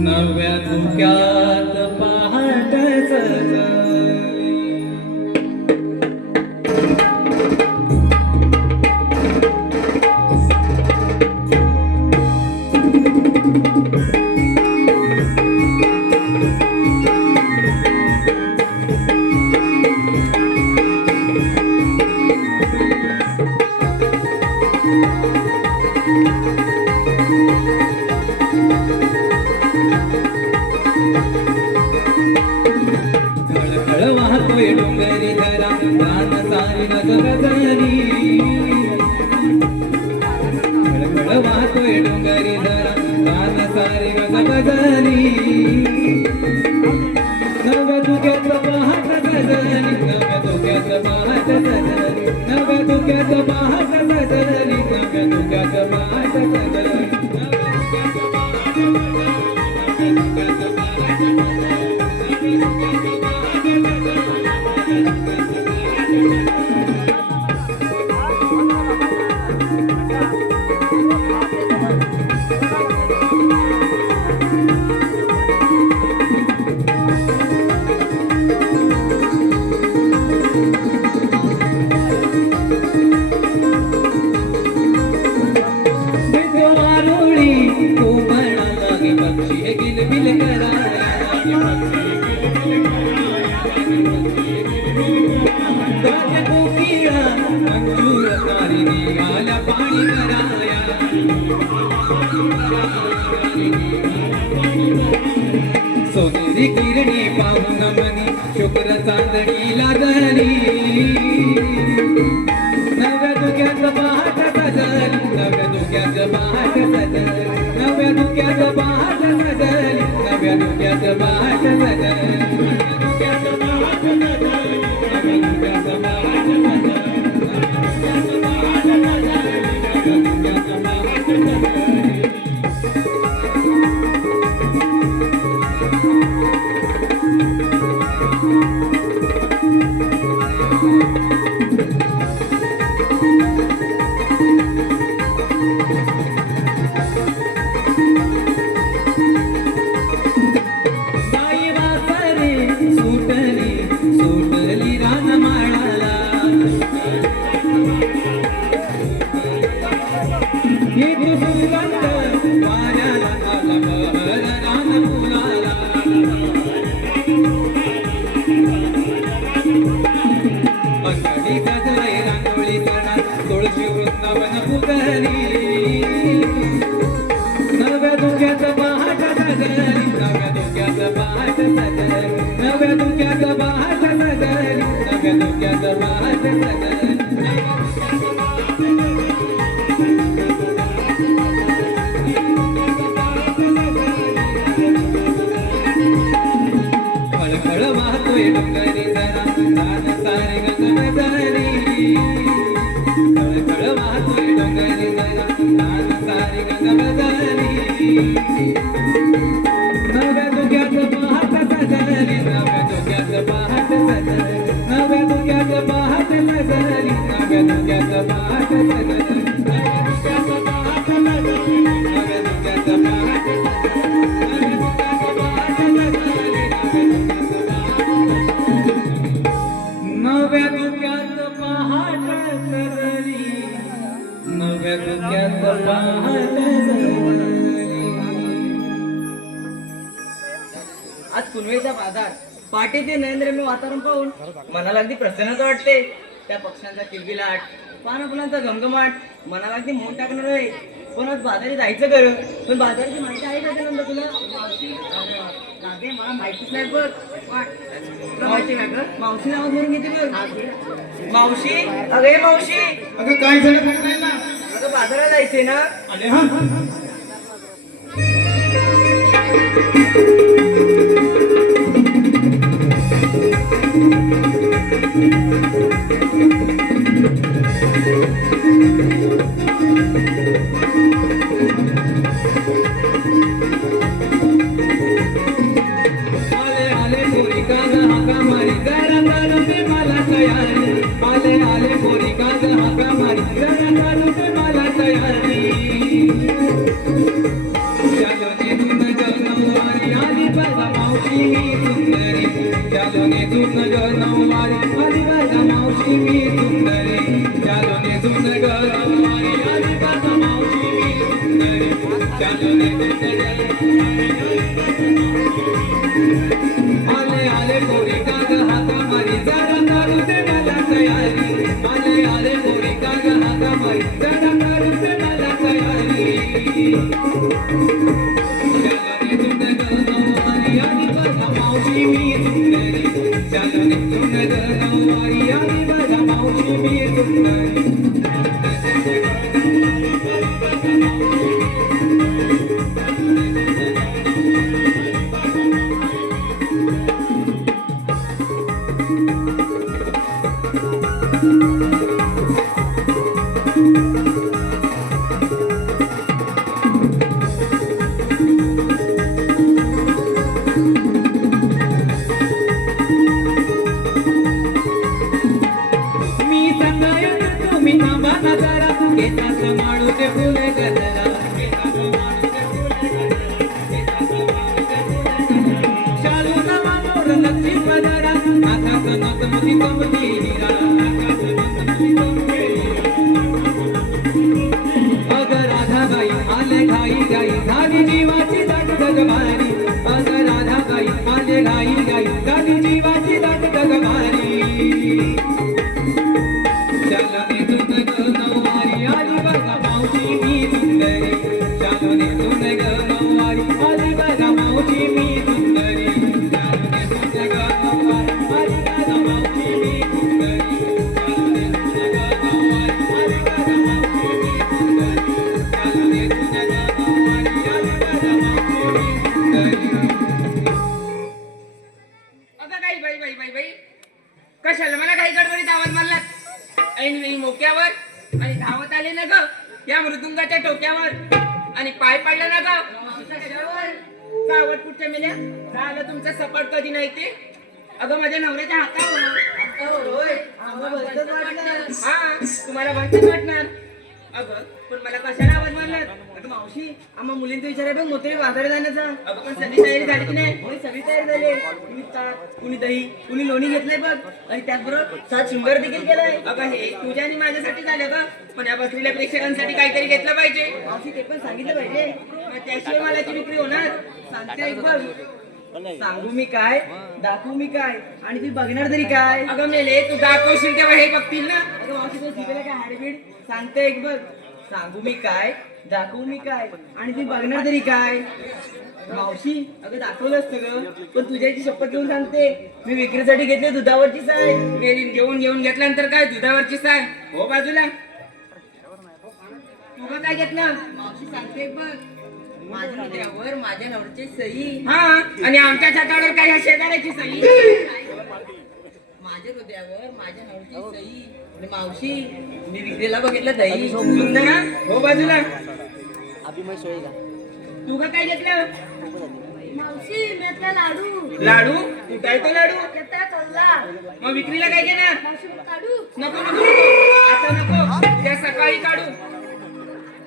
नव्या धुक्यात पहाट सजली. खळखळ वाहतोय डोंगरी धरा रान सारी गजगजली. खळखळ वाहतोय डोंगरी धरा रान सारी गजगजली. नव्या धुक्यात पहाट सजली, नव्या धुक्यात पहाट सजली, नव्या धुक्यात पहाट सजली, नव्या धुक्यात पहाट सजली. सोनेरी किरणी पाहून मनी शुक्र चांदणी लादली. नव्या धुक्यात पहाट सजली, नव्या धुक्यात पहाट सजली, नव्या धुक्यात पहाट सजली, नव्या धुक्यात पहाट सजली. नव्या धुक्यात पहाट सजली, नव्या धुक्यात पहाट सजली, नव्या धुक्यात पहाट सजली, नव्या धुक्यात पहाट सजली. खळखळ वाहतोय डोंगरी धरा रान सारी गजगजली. खळखळ वाहतोय डोंगरी धरा रान सारी गजगजली. नव्या धुक्यात पहाट सजली, नव्या धुक्यात पहाट सजली, नव्या धुक्यात पहाट सजली, नव्या धुक्यात पहाट सजली. नव्या धुक्यात पहाट सजली, नव्या धुक्यात पहाट सजली. आज कुनवेचा बाजार पाटीचे नरेंद्रम्य वातावरण पाहून मनाला अगदी प्रसन्नता वाटते. त्या पक्ष्यांचा किलबिलाट, पानाफुलांचा घमघमाट मनाला अगदी मोठ टाकणार आहे. पण आज बाजारी जायचं खरं, पण बाजाराची माहिती आहे का त्यानंतर तुला? मावशी राधे, मला माहितीच नाही बघ. तुला माहिती नाही का? मावशी नावात म्हणून घेते बघ. मावशी, अगे मावशी, अगं काय झालं नाही ना, अगं बाजारात जायचंय ना. आले हा. आले आले पोरी काग हाका मारी जरा कालू ते मला तयारी. चालो निघून ग नऊवारी आली बघा मावशी मी सुंदरी चालो निघून ग नऊवारी आली बघा मावशी मी सुंदरी चालो निघून ग नऊवारी आली बघा मावशी मी सुंदरी चालो निघून आले आले कोरी काग हाका मारी जरा करू दे मला तयारी आले आले कोरी काग हाका मारी जरा करू दे मला तयारी चालो निघून ग नऊवारी आली बघा मावशी मी सुंदरी चालो निघून ग नऊवारी आली बघा मावशी मी सुंदरी मी सांगायला तुम्ही थांबा ना जरा केसास माळू ते फुले गजरा शालू नवा मोर लक्ष्मी पदरा आकाश नतमती कमती हिरा अग राधाबाई आले घाई गाई झाली जीवाची दाट जगभारी अग राधाबाई आले घाई गाई झाली जीवाची दाट जगभारी चालो निघून ग नऊवारी आली बघा मावशी मी सुंदरी चालो निघून ग नऊवारी आली बघा मावशी मी सुंदरी चालो निघून ग नऊवारी आली बघा मावशी मी सुंदरी चालो निघून ग नऊवारी आली बघा मावशी मी सुंदरी चालो निघून ग नऊवारी आली बघा मावशी मी सुंदरी अगं काही बाई बाई बाई बाई कशाला मला काही गडबडीत आवाज मारला ऐनवेळी मोक्यावर आणि धावत आले ना ग या मृदुंगाच्या टोक्यावर आणि पाय पडला ना ग सावट कुठच्या मेल्या झालं तुमचं सपाट कधी नाही ते अगं माझ्या नवऱ्याच्या हातावर होय हा तुम्हाला भलतेच वाटणार अगं पण मला कशाला आवाज मारला अगं मावशी आम्हा मुलींचा विचार आहे बघ मोठे बाजारात जाण्याचा अगं पण सगळी तयारी झाली की नाही होय सगळी तयारी झाली कुणी ताक कुणी दही कुणी लोणी घेतलंय बघ आणि त्याचबरोबर 7 शृंगार देखील केलाय अगं हे तुझ्या आणि माझ्यासाठी झालं बघ पण या बसलेल्या प्रेक्षकांसाठी काहीतरी घेतलं पाहिजे मावशी ते पण सांगितलं पाहिजे मग त्याशिवाय मला ती विक्री होणार सांगते एक बघ सांगू मी काय दाखवू मी काय आणि ती बघणार तरी काय अगं मेले तू दाखवशील तेव्हा हे बघतील ना अगं मावशी तू शिकायला काय हाडबीड सांगते एक बघ सांगू मी काय दाखवू मी काय आणि ती बघणार तरी काय मावशी अगं दाखवलं असतं ग पण तुझ्याची शपथ घेऊन सांगते मी विक्रीसाठी घेतली दुधावरची साय घेऊन घेतल्यानंतर काय दुधावरची साय हो बाजूला तुला काय घेतलं मावशी सांगते एक बघ माझ्या हृदयावर माझ्या नवऱ्याची सही हा आणि आमच्या छातावर काय ह्या शेजाऱ्याची सही माझ्या हृदयावर माझ्या नवऱ्याची सही आणि मावशी मी विक्रीला बघितलं दही सुंदर हो बाजूला तू का काय घेतलं मावशी मेतला लाडू लाडू तू काय तो लाडू घेता चालला मग विक्रीला काय घेणार मावशी लाडू नको नको आता नको उद्या सकाळी काढू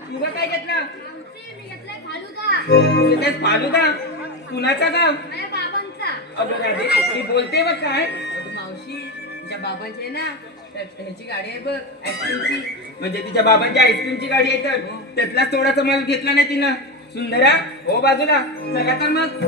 तू का काय घेतलं मावशी मी घेतलाय फालुदा घेतलास फालुदा कुणाचा का माझ्या बाबांचा अगं राधे ती बोलते बघ काय अगं मावशी तुझ्या बाबांची आहे ना तर ह्याची गाडी आहे बघ आईस्क्रीमची म्हणजे तिच्या बाबांची आईस्क्रीमची गाडी आहे तर त्यातलाच थोडासा माल घेतला नाही तिनं सुंदरा हो बाजूला चला तर मग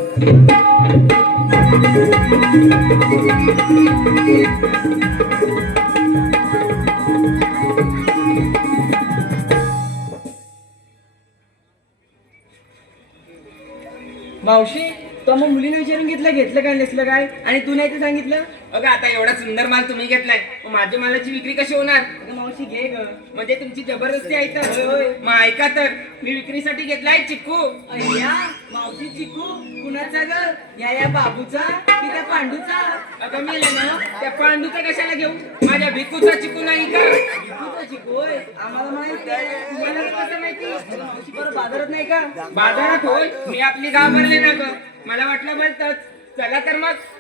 मावशी तो मग मुलीने विचारून घेतलं काय नसलं काय आणि तू नाही ते सांगितलं अगं आता एवढा सुंदर माल तुम्ही घेतलाय मग माझ्या मालाची विक्री कशी होणार अगं मावशी घे ग म्हणजे तुमची जबरदस्ती आहे तर मग ऐका तर मी विक्रीसाठी घेतलाय चिक्कू अय्या मावशी चिक्कू कुणाचा ग या बाबूचा की त्या पांडूचा अगं मेले ना त्या पांडूचा कशाला घेऊ माझ्या भिकूचा चिक्कू नाही का भिकूचा चिक्कू होय आम्हाला माहिती आहे तुम्हाला कसं माहिती मावशी परत बाजारात नाही का बाजारात होय मी आपली गाव भरले ना ग मला वाटलं बोलतच चला तर मग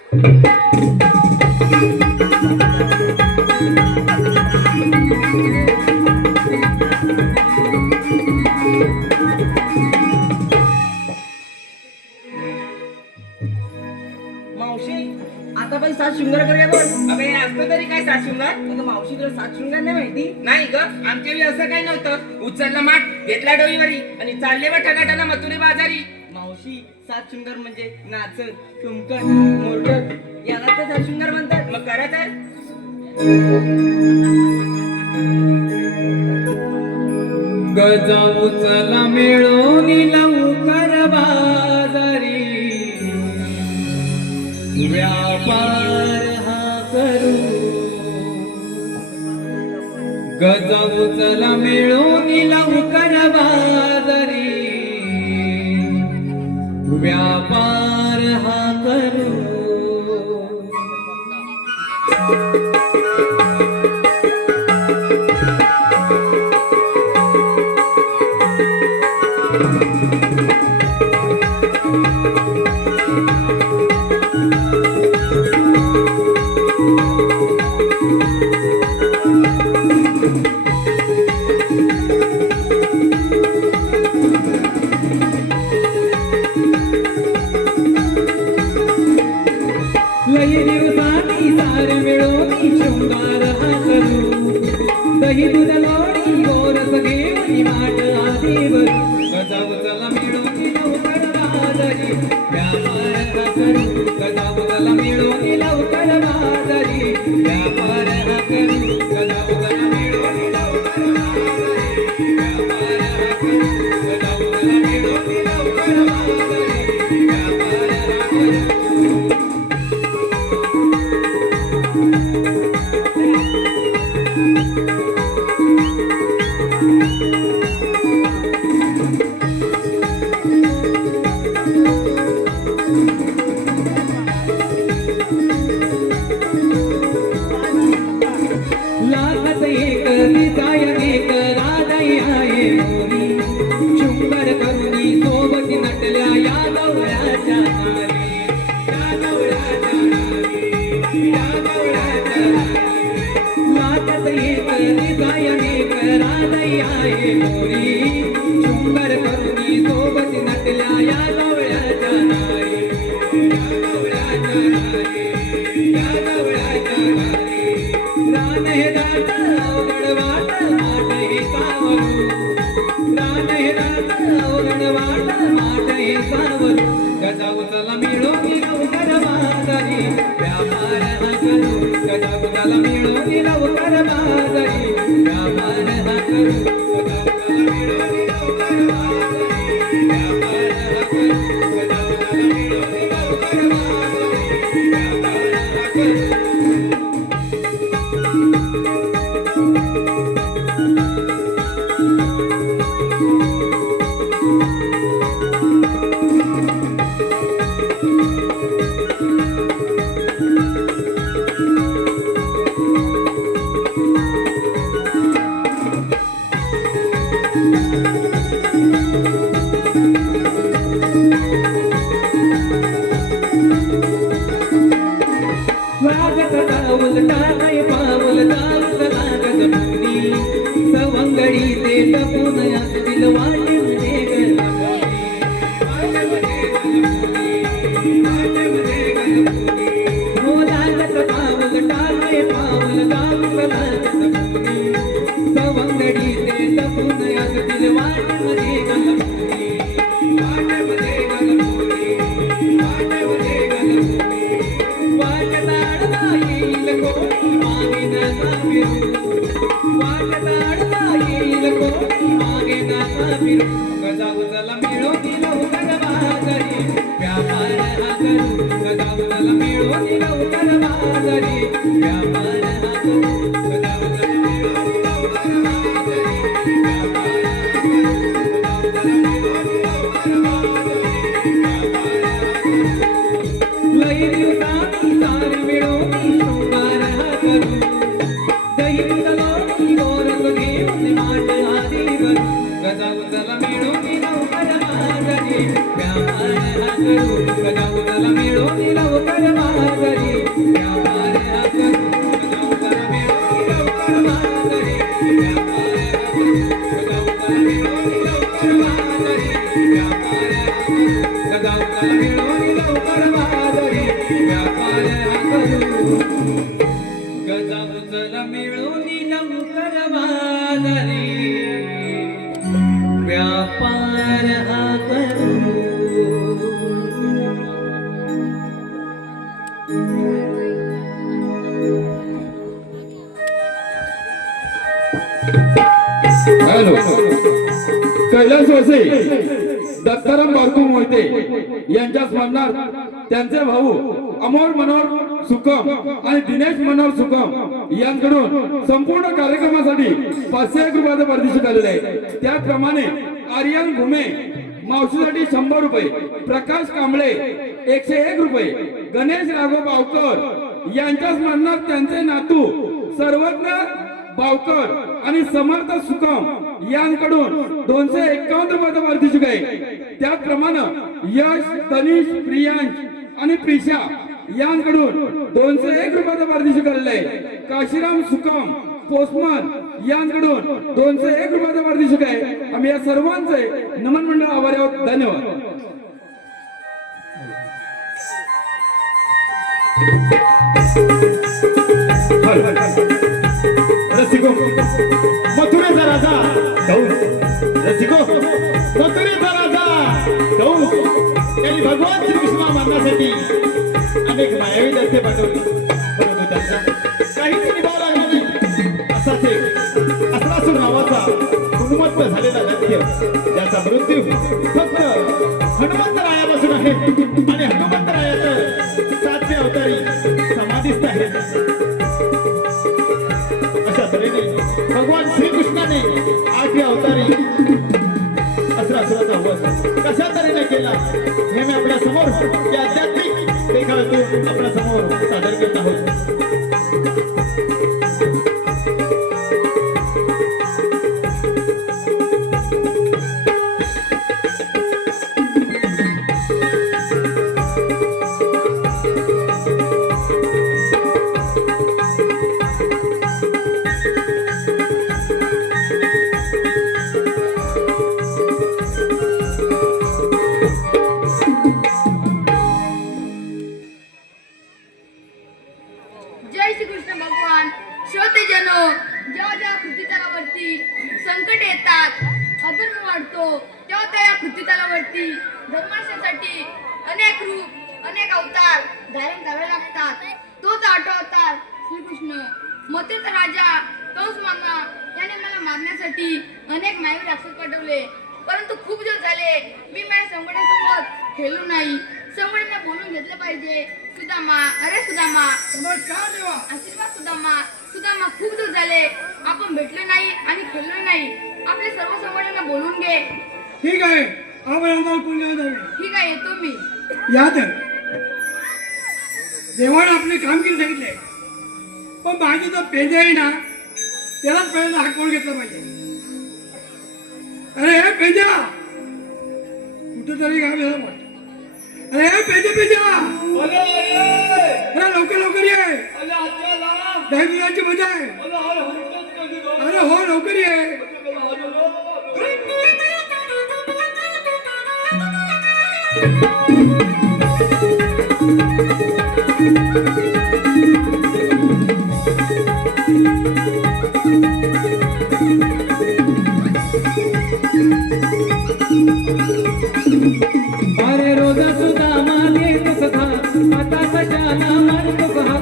मावशी आता पण सात शृंगार करूया बघ. अबे असतं तरी काय सासूंगार? अगं मावशी तुला सात शृंगार नाही माहिती? नाही ग, आमच्या वेळी असं काही नव्हतं. उचलला माठ, घेतला डोईवरी आणि चालले व ठणाठणा मथुरे बाजारी. मावशी सात शृंगार म्हणजे नाचत, ठुमकत, मोरकत याला तर सात शृंगार म्हणतात. मग करा तर. गजा उचला मिळून लवकर बाजारी व्यापार हा करू गजा उचला मिळून लवकर बाजारी व्यापार हा करू लई दिवसांनी सार मिळून शृंगार हा करू दही दूध लोणी गोरस घेऊन माठ आधी भरू गजा उचला मिळून लवकर बाजारी व्यापार हा करू गजा उचला मिळून लवकर बाजारी व्यापार हा करू गजा उचला मिळून लवकर बाजारी व्यापार हा करू गजा उचला मिळून लवकर बाजारी व्यापार हा करू लागत एक दिसाय एक राधाई आहे मोरी शुंभर करुणी सोबती नटल्या या गवळ्याच्या नारी या गवळ्याच्या नारी या गवळ्याच्या नारी लागत एक दिसाय एक राधाई आहे मोरी शुंभर करुणी सोबती नटल्या या गवळ्याच्या नारी या गवळ्याच्या नारी या गवळ्याच्या नारी रान हे दाट अवघड वाट माठ हे सावरू रान हे दाट अवघड वाट माठ हे सावरू गजा उचला मिळून लवकर बाजारी व्यापार हा करू गजा उचला मिळून लवकर बाजारी व्यापार हा करू गजा उचला मिळून लवकर बाजारी व्यापार हा करू गजा उचला मिळून लवकर बाजारी व्यापार हा करू स्वागत उलटा नाही पाऊल चालत लागत मुनी सवंगडी ते टपून असतील वाटेमध्ये हो लागत पाऊल टाळे पाऊल चालत लागत मुनी सवंगडी ते टपून असतील वाटेमध्ये गलमुनी वाटेमध्ये गलमुनी वाटेमध्ये गलमुनी वाटताडता येईल कोणी मागे नका फिरू वाटताडता येईल कोणी मागे नका फिरू गजा उचला मिळून लवकर बाजारी व्यापार हा करू गजा उचला मिळून लवकर बाजारी व्यापार हा करू गजा उचला मिळून लवकर बाजारी व्यापार हा करू गजा उचला मिळून लवकर बाजारी व्यापार हा करू लई दिवसांनी सार मिळून शृंगार हा करू दही दूध लोणी गोरस घेऊन माठ आधी भरू गजा उचला मिळून लवकर बाजारी व्यापार हा करू गजा उचला मिळून लवकर बाजारी व्यापार हा करू गजा उचला मिळून लवकर बाजारी व्यापार हा करू गजा उचला मिळून व्यापार हा करू हॅलो कैलासवासी दत्ताराम बारकू मोहिते यांच्या स्मरणार्थ त्यांचे भाऊ अमोल मनोहर सुकम आणि दिनेश मनोहर सुकम यांकडून संपूर्ण कार्यक्रमासाठी 501 रुपयाचं पारितोषिक आलेलं आहे. त्याचप्रमाणे आर्यन घुमे मावशीसाठी 100 रुपये, प्रकाश कांबळे 101 रुपये, गणेश राघव बावकर यांच्या स्मरणार्थ त्यांचे नातू सर्वज्ञ बावकर आणि समर्थ सुकम यांकडून 251 रुपयाचं पारितोषिक आहे. त्याचप्रमाणे यश, तनिष, प्रियांश आणि प्रिशा यांकडून 201 रुपयाचं पारितोषिक आलेलं आहे. काशीराम सुकम पोस्टमन यांकडून 201 रुपयाचं पारितोषिक आहे. आम्ही या सर्वांचे नमन मंडळ आभारी आहोत. धन्यवाद. रसिको मथुरेचा राजा कंस, रसिको मथुरेचा राजा कंस यांनी भगवान श्रीकृष्ण मारण्यासाठी अनेक मायावी दत्ते पाठवले, परंतु त्यांचा काहीच निभाव लागला नाही. असाच एक असरासूर नावाचा उन्मत्त झालेला दैत्य ज्याचा मृत्यू फक्त हनुमंतरायापासून आहे आणि हनुमंतरायाचं 7वे अवतारी समाधीस्थ आहे. अशा तऱ्हेने भगवान श्रीकृष्णाने 8वे अवतारी असुराचा वध कशा तऱ्हेने केला हे मी आपल्या समोर या आध्यात्मिक देखाव्यातून आपल्या समोर सादर करत आहोत. जय श्री कृष्ण भगवान. श्रोते जनो, जेव्हा जेव्हा पृथ्वीतलावरती संकट येतात, अधर्म वाढतो, तेव्हा त्या या पृथ्वीतलावरती धर्मासाठी अनेक रूप, अनेक अवतार धारण करावे लागतात. तोच 8वा अवतार श्रीकृष्ण. मथुरेचा राजा कंस मामा याने मला मारण्यासाठी अनेक मायावी राक्षस पाठवले, परंतु खूप दिवस झाले मी माझ्या संकटासोबत खेळलो नाही. संकटाने बोलून घेतलं पाहिजे. सुदामा, अरे सुदामा, आशीर्वाद सुदामा. सुदामा, खूप दिवस झाले आपण भेटलो नाही आणि खेळलो नाही. आपल्या सर्व संकटांना बोलून घे. ठीक आहे, आपण पुण्य जावे. ठीक आहे, येतो मी. या तर देवाने आपले कामगिरी सांगितले, पण माझी जो पेंजा आहे ना त्यालाच पहिल्यांदा हात कोण घेतला पाहिजे. अरे हे पेंजा कुठेतरी गाव यायला पाहिजे. अरे हे पेंजा अरे लवकर लवकर ये. दहीदुधाची मजा आहे. अरे हो लवकर ये. अरे रोजा सुदामा देतो सदा, आता कशाला मारतो बहा.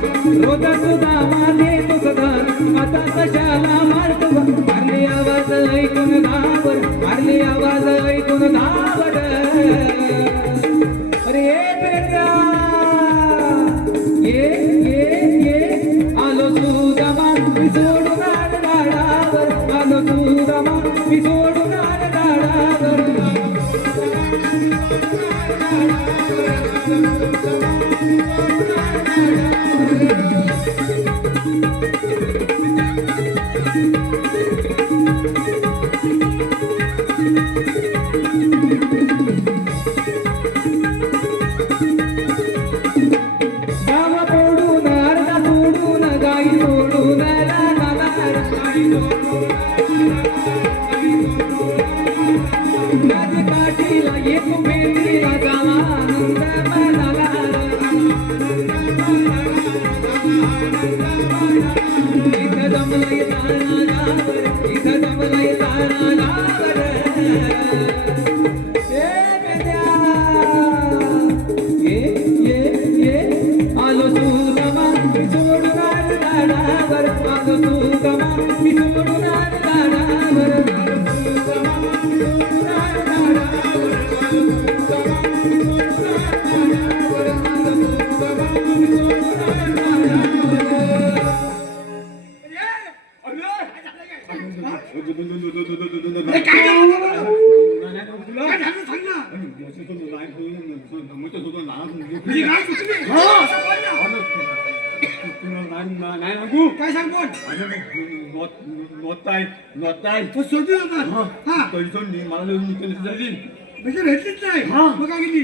रोजा सुदामा देतो सदा, आता कशाला मारतो बहा. मारली आवाज ऐकून घाबर, मारली आवाज ऐकून घाबर. अरे बेटा ये आलो सुदामा मी सोडून आडावर. आलो सुदामा मी सोडून आडावर. गावा तोडून अर्धा सोडून गाई सोडून काठीला येतो मेंढीला गावा आनंद मनाला. इथं जमलंय तारा गावर, इथं जमलंय तारा गावर. तुझी गाय सुटली नाही सांगू काय सांग बोल तो सोडली होता हा म्हणजे भेटलीच नाही मग काय केली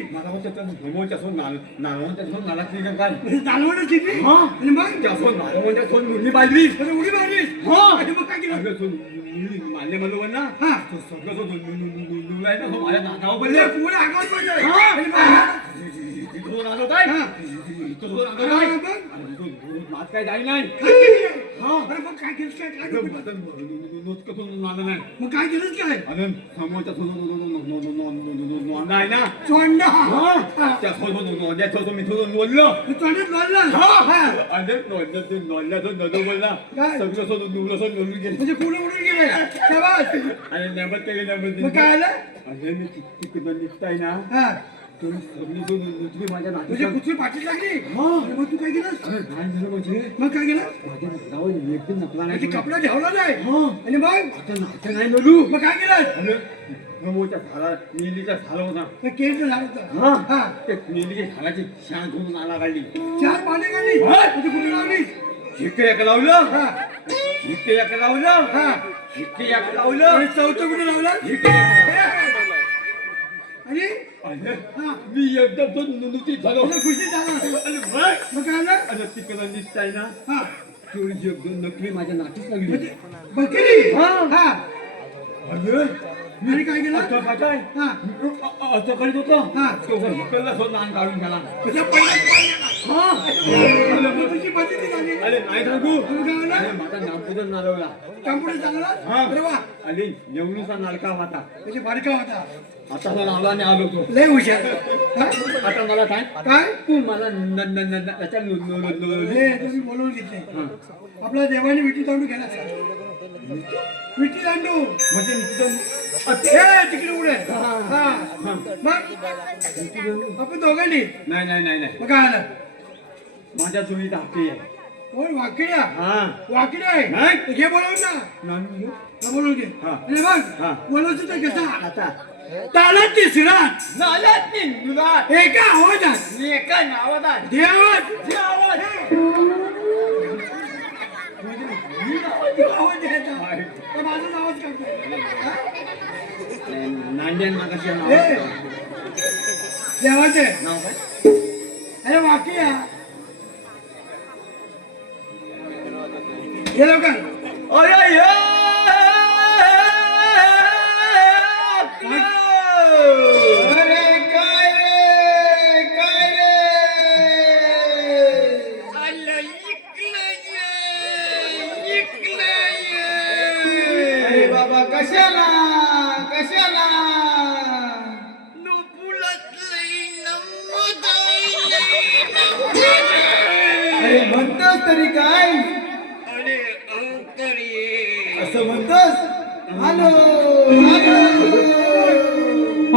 दालवण शिकली आणि मग उडी मारलीस आणि मग काय केलं मान्य म्हणलो ना हा सगळं माझ्या नाकावर म्हणजे पडले पुढे आगावर पडले आणि मग इथून आलो काय हा. इथून आलो हा, काय मग? मात काय जाई नाही काय केली? अरे मग काय केलंस काय काय केलं? नोचकतून आलं नाही मग काय केलंस काय अजून समोरच्या नोंदा आहे ना चोंडा त्या सोबत मी थोडं बोललो तू चोंड्यात मारला हा. अरे नोंदल्याचं नदो बोलला काय? सगळं सोडून दुबळं सोडून निवडून गेलं म्हणजे पुढे उडून गेले शाबास. आणि नेमत केले मग काय आलं अरे मी तिकडं निघताय ना हा तुम्ही सगळी जो नुसती माझ्या म्हणजे नातीच्या कुठली पाठी लागली हा. आणि मग तू काय केलंस अरे काय झालं म्हणजे मग काय केलं माझ्या नातावर एकदम नकला म्हणजे नाही कपडा ठेवला नाही हा. आणि मग आता नातं नाही बोलू मग काय केलं अरे समोरच्या झाला नीलीचा झाला होता केस झालं होतं हा हा ते नीलीच्या झाडाची शान घेऊन आला काढली चार पाणी काढली हा. म्हणजे कुठे लावलीस शिक्के एक लावलं हा शिक्के एक लावलं हा शिक्के एक लावलं आणि चौथं कुठे लावलं शिक्के आणि अरे हा मी एकदम तो नुनुतीत झालो म्हणजे खुशी झाला अरे बघ. मग काय आलं अरे तिकडं निघताय ना हा तेवढी एकदम नकली माझ्या नातीच लागली म्हणजे बकरी हा. हा अरे आणि काय केलं आता काय हा असं करीत होतो हा. तो हिकलला सोड नान काढून गेला म्हणजे पहिला हा मग तुझी पद्धती झाली अरे नाही सांगू मग काय अरे आलं माझा नामपुदर नालवला कॉम्प्युटर चालला हा. अरे वा अरे येवणूचा नालका होता म्हणजे बारका होता आता मला नावाने आलो तो लय हुशार हा? आता मला काय काय तू मला त्याच्या हे तुम्ही बोलवून घेतले आपल्या देवाने विटी दांडू घ्यायला विटी दांडू म्हणजे हे तिकडे उडे हा मग आपण दोघांनी नाही नाही नाही नाही मग काय आलं माझ्या चोळीत हाती आहे कोण वाकड्या हा वाकड्या आहे नाही. घे बोलवून ना नाही. हा, बोलवून घे हा. आणि बघ हा. बोलवचं तर कसा आता तालात तिसरा नाल्यात निघा एका आवाजात एका नावात देवात आवाज आवाज द्यायचा तर माझाच आवाज करतोय हा? नांदेड मागाशी हे, देवाचे नाव काय अरे वाकड्या हे लोक अरे काय रे काय रे बाबा कशाला कशाला अरे म्हणतोस तरी काय असं म्हणतोस हॅलो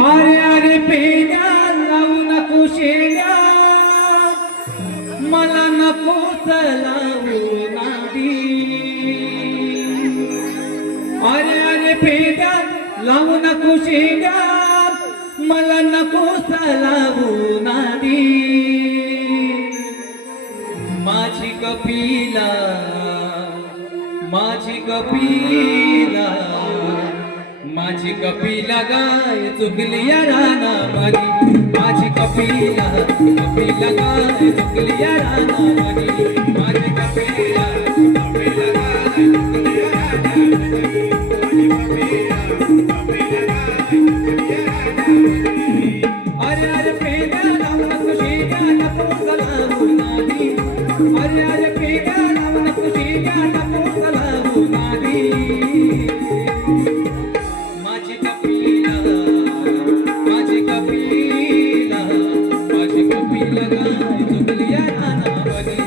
अरे अरे पेड्या लावू नको शेड्या मला नकोच लावू नादी अरे अरे पेड्या लावू नको शेड्या मला नकोच लावू नादी माझी कपिला माझी कपिला माझी कपिला गाय चुकली या रानामध्ये माझी कपिला कपिला गाय चुकली या रानामध्ये माझी कपिला कपिला गाय चुकली या रानामध्ये माझी कपिला कपिला गाय चुकली या रानामध्ये अरे अरे पेड्या लावू नको शेड्या नको लावू नादी अरे अरे पेड्या लावू नको शेड्या नको लावू नादी माझी कपिला माझी कपिला माझी कपिला गाय चुकली या रानामध्ये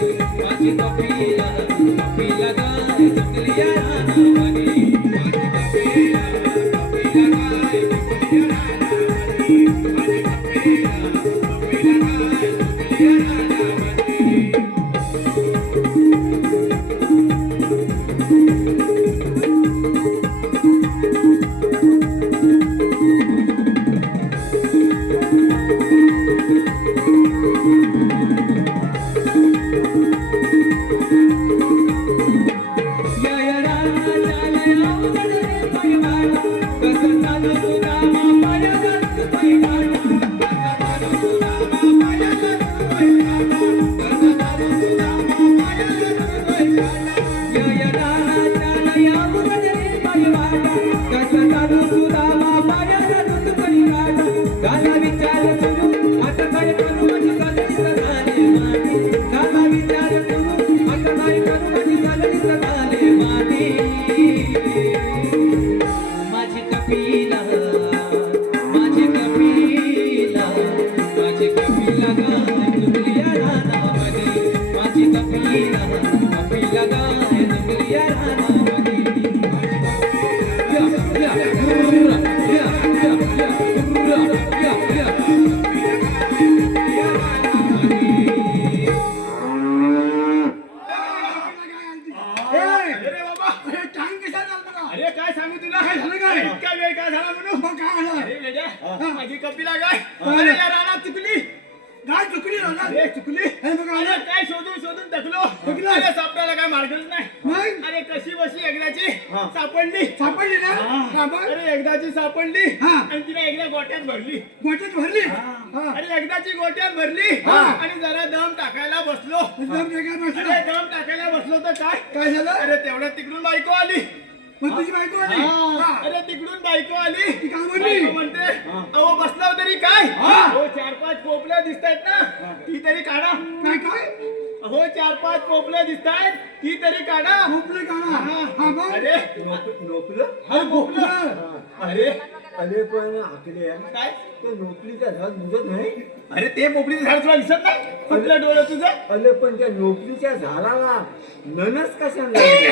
माझी कपिला कपिला गाय चुकली या रानामध्ये माझी कपिला कपिला गाय चुकली या रानामध्ये माझी कपिला कपिला गाय चुकली या रानामध्ये झाला विचार करू आता काय करू माझी चालली झाले माती झाला विचार करू आता काय करू माझी चालली झाले माती माझी कपिला माझी कपिला माझी कपिला गाय तुमलिया रानामध्ये माझी कपिला कपिला गाय तुमलिया रानामध्ये अरे बाबा अरे टाइम कसा झाला अरे काय सांगू तुला काय झालं काय इतका वेळ काय झाला म्हणून मग काय झालं अरे वेड्या माझी कपिला गाय अरे या रानात चुकली गाय चुकली रानात अरे चुकली अरे काय शोधून शोधून टाकलो अरे सापडायला काय मार्गच नाही अरे कशी बशी एकदाची सापडली सापडली ना अरे एकदाची सापडली आणि तिला एकदा गोट्यात भरली अरे एकदाची गोट्यात भरली आणि जरा दम टाकायला बसलो अरे दम टाकायला बसलो तर काय झालं अरे तेवढ्यात तिकडून बायको आली तुझी बायको आली अरे तिकडून बायको आली ती काय म्हणली म्हणते अहो बसला तरी काय हो 4-5 पोपल्या दिसतायत ना ती तरी काढा काय काय हो 4-5 पोपल्या दिसतायत ती तरी काढा पोपले काढा अरे नोपलं हा पोपलं अरे अरे पण आकले काय तो नोकरीचा झाड मुजत नाही अरे ते पोपलीचं झाड तुला दिसत नाही कुठलं डोळं तुझं अरे पण त्या नोकरीच्या झाडाला ननस कशाला लागली?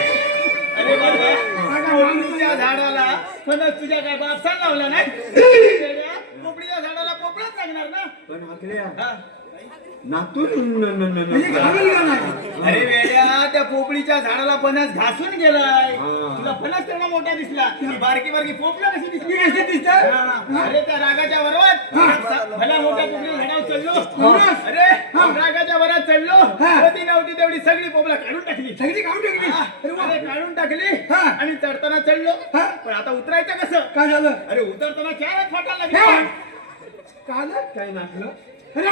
अरे पोपलीच्या झाडाला फणस तुझ्या काय बापसान लावला नाही पोपलीच्या झाडाला पोपळाच लागणार ना पण आकल्या हा. नातून अरे वेड्या त्या पोपळीच्या झाडाला फणस घासून गेलाय तुला फणस तेवढा मोठा दिसला ती बारकी बारकी पोपला कशी दिसली कशी दिसत अरे त्या रागाच्या वरात भला मोठ्या पोपली झाडावर चढलो अरे रागाच्या वरात चढलो होती नव्हती तेवढी सगळी पोपला काढून टाकली अरे काढून टाकली आणि चढताना चढलो पण आता उतरायचं कसं काय झालं अरे उतरताना चारच फाटा लागला काय नाचलं अरे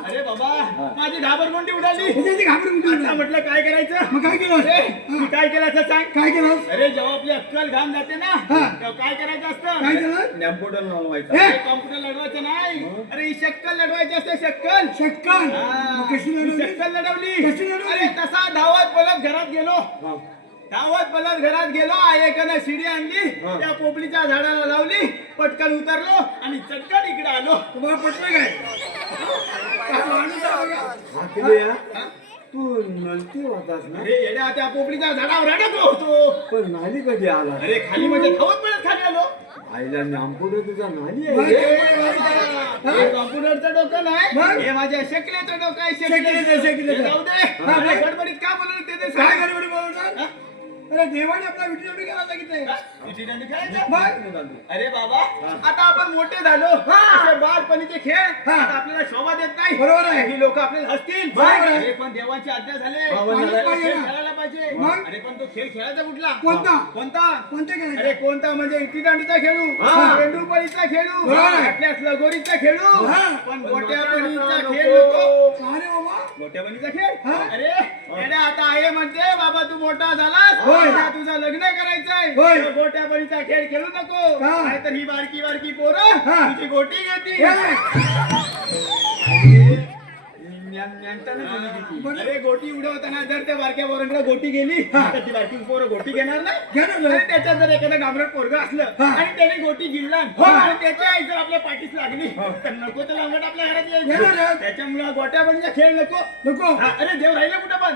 अरे बाबा माझी घाबरगुंडी उडाली म्हटलं काय करायचं मग काय केलं काय केलं सांग काय केलं अरे जेव्हा आपली अक्कल घाम जाते ना तेव्हा काय करायचं असतं काय केलं कॉम्प्युटर लढवायचं कॉम्प्युटर लढवायचं नाही अरे ही शक्कल लढवायची असते शक्कल कशी शक्कल लढवली अरे तसा धावत बोलत घरात गेलो घरात गेलो आयेकानं शिडी आणली त्या पोपलीच्या झाडाला लावली पटकन उतरलो आणि चटकन इकडे आलो तुम्हाला पटलं काय तू नलती होतास ना अरे येड्या त्या पोपलीच्या झाडावर रडत होतो पण नाली कधी आला अरे खाली म्हणजे धावत पडत खाली आलो आईला नामपुढे तुझा नाली आहे कॉम्प्युटरचं डोकं नाही हे माझ्या शेकल्याचं डोकं आहे जाऊ दे गडबडीत का बोलवलं ते काय गडबडी बोलवणार अरे देवाने आपला विटी करायला सांगितलंय अरे बाबा आता आपण मोठे झालो असे बालपणीचे खेळ आता आपल्याला शोभा देत नाही बरोबर आहे ही लोक आपल्याला हसतील अरे पण देवाची आज्ञा झाले खेळायला पाहिजे अरे पण तो खेळ खेळायचा कुठला कोणता अरे कोणता म्हणजे इटी दांडीचा खेळू पेंडुपळीचा खेळू आपल्या लगोरीचा खेळू पण गोट्यापणीचा खेळ नको अरे बाबा गोट्यापणीचा खेळ अरे आता आहे म्हणते बाबा तू मोठा झालास तुझं लग्न करायचंय गोट्यापणीचा खेळ खेळू नको नाहीतर ही बारकी बारकी पोरं तुझी गोटी घेतील अरे गोटी उडवताना जर त्या बारक्या पोरांकडे गोटी गेली तर ती बारकी पोरं गोटी घेणार नाही त्याच्यात जर एखादा गामरट पोरग असलं आणि त्याने गोटी गिळला आणि त्याची आई जर आपल्या पाठीस लागली तर नको तर लांबट आपल्या घरात यायचं त्याच्यामुळे गोट्यापणीचा खेळ नको अरे देव राहिला कुठं पण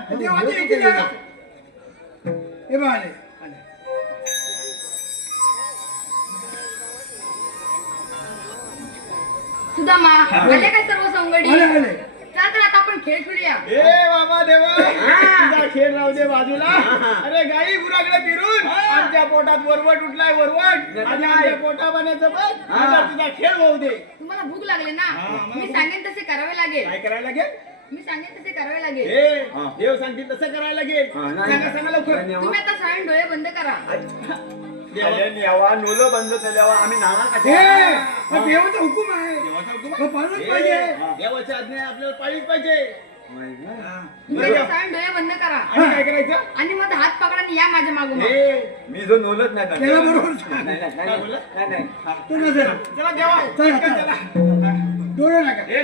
सुदामा आले काय सर्व संगडी चला तर आता आपण खेळ खेळूया ए बाबा देवा तुझा खेळ राहू दे बाजूला अरे गाई गुराकडे फिरून आमच्या पोटात वरवट उठलाय वरवट आणि आमच्या पोटा बनायचं बघ आता तुझा खेळ होऊ दे तुम्हाला भूक लागली ना मी सांगेन तसे करावे लागेल काय करायला लागेल मी सांगेन तसे करावे लागेल देव सांगतील तसं करायला लागेल सांगा लवकर तुम्ही आता सायन डोळे बंद करा नोलं बंद केल्यावर आम्ही नाना देवाचा हुकूम आहे देवाचा हुकूम पाळलंच पाहिजे देवाची आज्ञा आपल्याला पाळलीच पाहिजे सरळ डोळे बंद करा आणि काय करायचं आणि मग हात पकडा आणि या माझ्या मागून मी जो नोलत नाही का? त्याला बरोबर नाही नाही तू नसेल चला देवा चला, चला चला. डोळे नका हे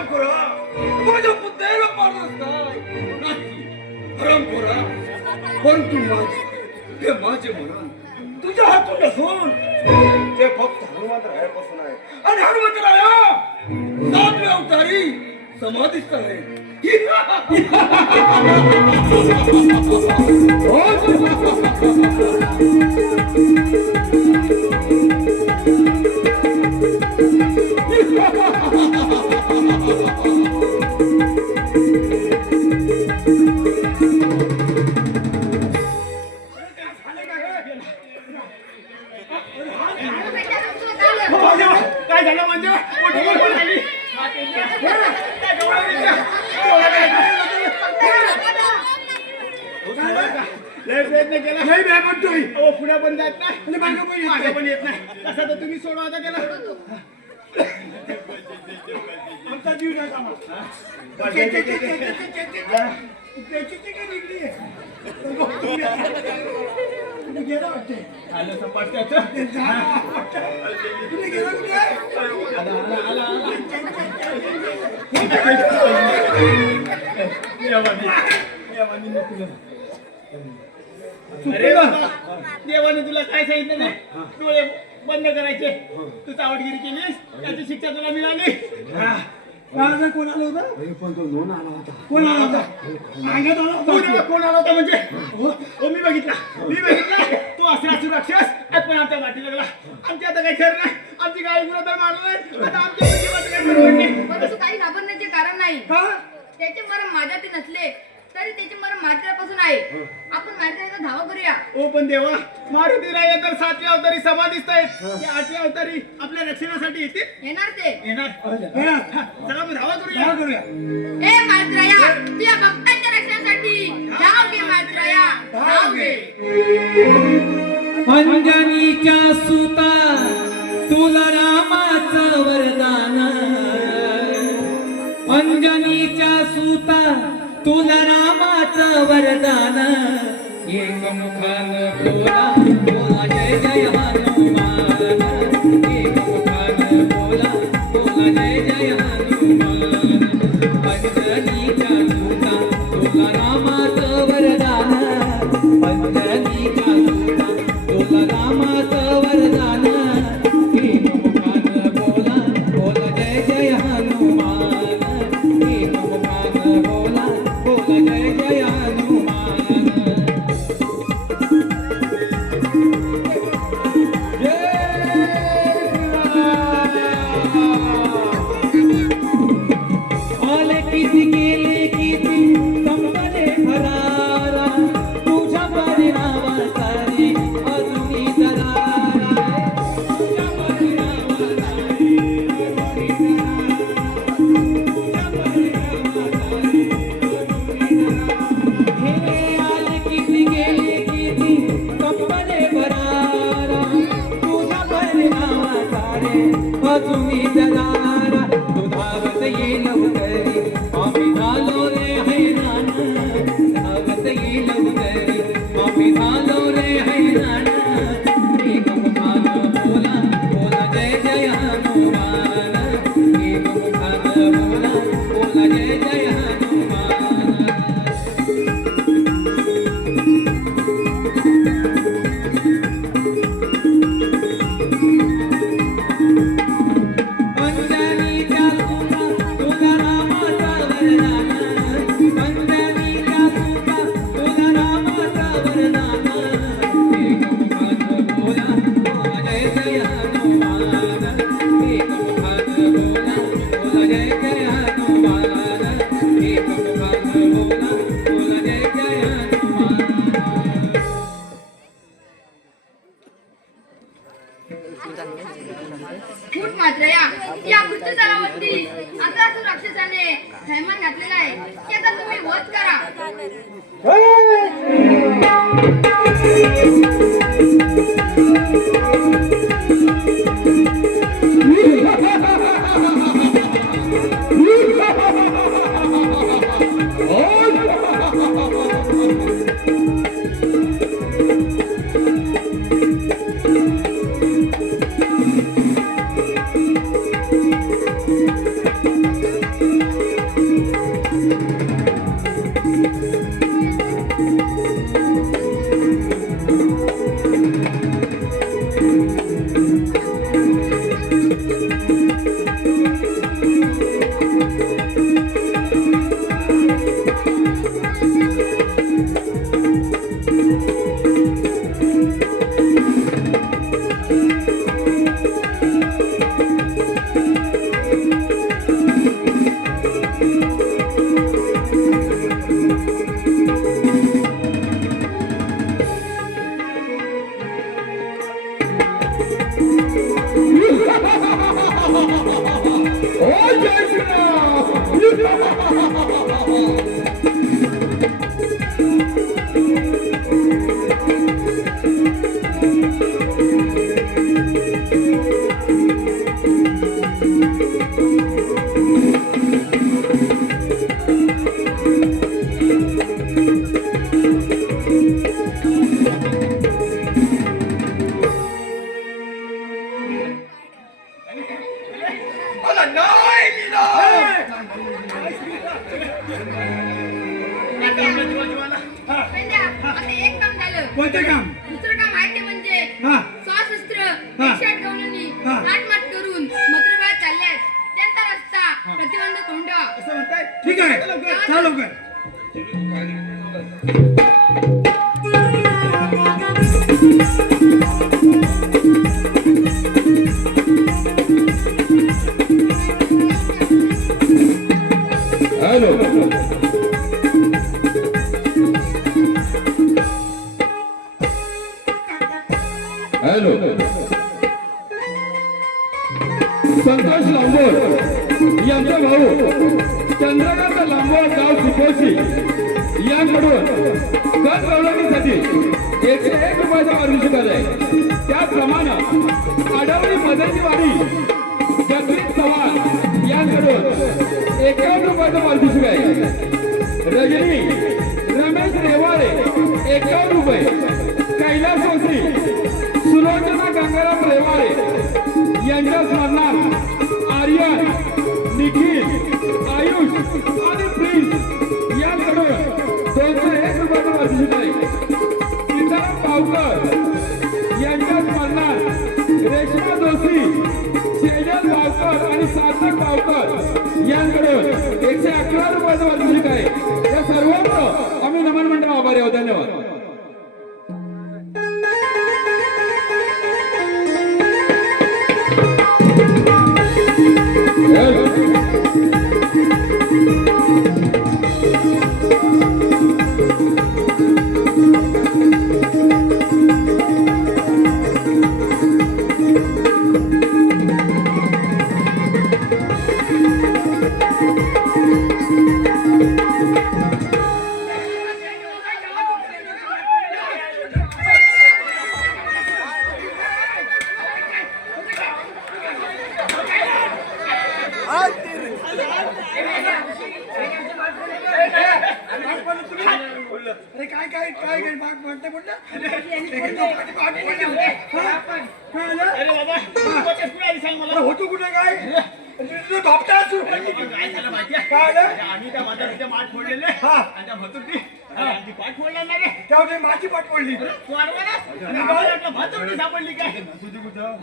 माझ्या बुद्धीला मारलंस काय? नाही. हरामखोरा. पण तू माझे हे माझे म्हणून तुझ्या हातून नसून ते फक्त हनुमंत रायापासून आहे. आणि हनुमंत राया 7वे अवतारी समाधीस्थ आहे. काय झालं म्हणजे लय प्रयत्न केला नाही मी म्हणतोय अहो पुढे पण जात नाही आणि मागं पण येत मागं नाही. पण येत नाही तसं तर तुम्ही सोडवा आता त्याला आमचा जीव नाही कामा. त्याची काय निघली तुम्ही गेला वाटते आलं सपाट त्याचं तुम्ही गेला कुठे अरे बाबा, देवाने तुला काय सांगितलं नाही डोळे बंद करायचे तू चावटगिरी केलीस त्याची शिक्षा तुला मिळाली कोणाला कोण आलं होतं कोण आला होता अंगात आला तू होता तेव्हा कोण आला होता म्हणजे हो मी बघितला तू असू राक्षस पण आमच्या वाटी लागला आमची आता काही खरं नाही आमची गाय गुरं तर मारलं नाही आता आमच्या जीवाचं काही खरं नाही. परंतु काही घाबरण्याचे कारण नाही का त्याचे मरण माझ्यात नसले तरी त्याचे मरण मात्र्यापासून आहे आपण मात्र्याचा धावा करूया ओ पण देवा मारुती राया तर 7व्या अवतारी समाधीस्थ आहेत ते 8व्या अवतारी आपल्या रक्षणासाठी येतील येणार ते येणार चला मग धावा करूया काय करूया ए मात्रया तुझ्या भक्तांच्या रक्षणासाठी धाव घे मात्रया धाव घे अंजनीच्या सुता तुला रामाचं वरदान अंजनीच्या सुता तुला रामाचं वरदान एक मुखान बोला बोला जय जय हनुमान एक मुखान बोला बोला जय जय हनुमान अंजनीच्या सुता तुला रामाचं वरदान अंजनीच्या सुता तुला रामाचं वरदान एक मुखान बोला बोला जय जय हनुमान एक मुखान बोला बोला जय जय हनुमान आले किती गेले किती संपले फरारा तुझ्या परिणामासारी अजूनही दरारा तुझ्या परिणामासारी अजूनही हे आले किती गेले किती संपले फरारा तुझ्या परिणामासारी अजूनही दरारा तुधावत ये लवकरी आम्ही झालो रे हैराण फूट मात्र या पृथ्वीतलावरती अंतरासूर राक्षसाने थैमान घातलेला आहे की आता तुम्ही वध करा. पेंड्या, आता एक काम झालं. कोणतं काम? दुसरं काम आहे ते म्हणजे हा. सशस्त्र 108 गवळणी नाटमाट करून मत्रबाद चालल्यास त्यांचा रस्ता प्रतिबंध करून ठेवा. असं म्हणताय? ठीक आहे चला लवकर. हॅलो हॅलो संतोष लांबोर यांचा भाऊ चंद्रकांत लांबोर गाव सुपोशी यांकडून कर सवलतीसाठी 101 रुपयाचा पारितोषिक आलंय. त्याचप्रमाणे आडवळी मदतीवाडी जगदीश चव्हाण यांकडून 51 रुपयाचं पारितोषिक आहे. रजनी रमेश रेवाळे 51 रुपये. कैलास जोशी सुलोचना गंगाराम रेवाळे यांच्या स्मरणार्थ आर्यन निखिल आयुष आणि प्रिन्स यांकडून 201 रुपयाचं पारितोषिक आहे. सीताराम पावकर यांच्या स्मरणार्थ रेश्मा जोशी शैलेश पावकर आणि सार्थक पावकर यांकडून 111 रुपयाचं पारितोषिक आहे. या सर्वांचं आम्ही नमन मंडळ आभारी आहोत. धन्यवाद. अरे काय काय काय काय भाग पडते म्हटलं. अरे बाबा होतो कुठे काय आम्ही त्या माझ्या माठ फोडलेले आणि त्या भतुरटी आमची पाठ फोडला ना रे. त्यामुळे माझी पाठ फोडली तू अडवाला भतुरटी सापडली काय तुझी कुठं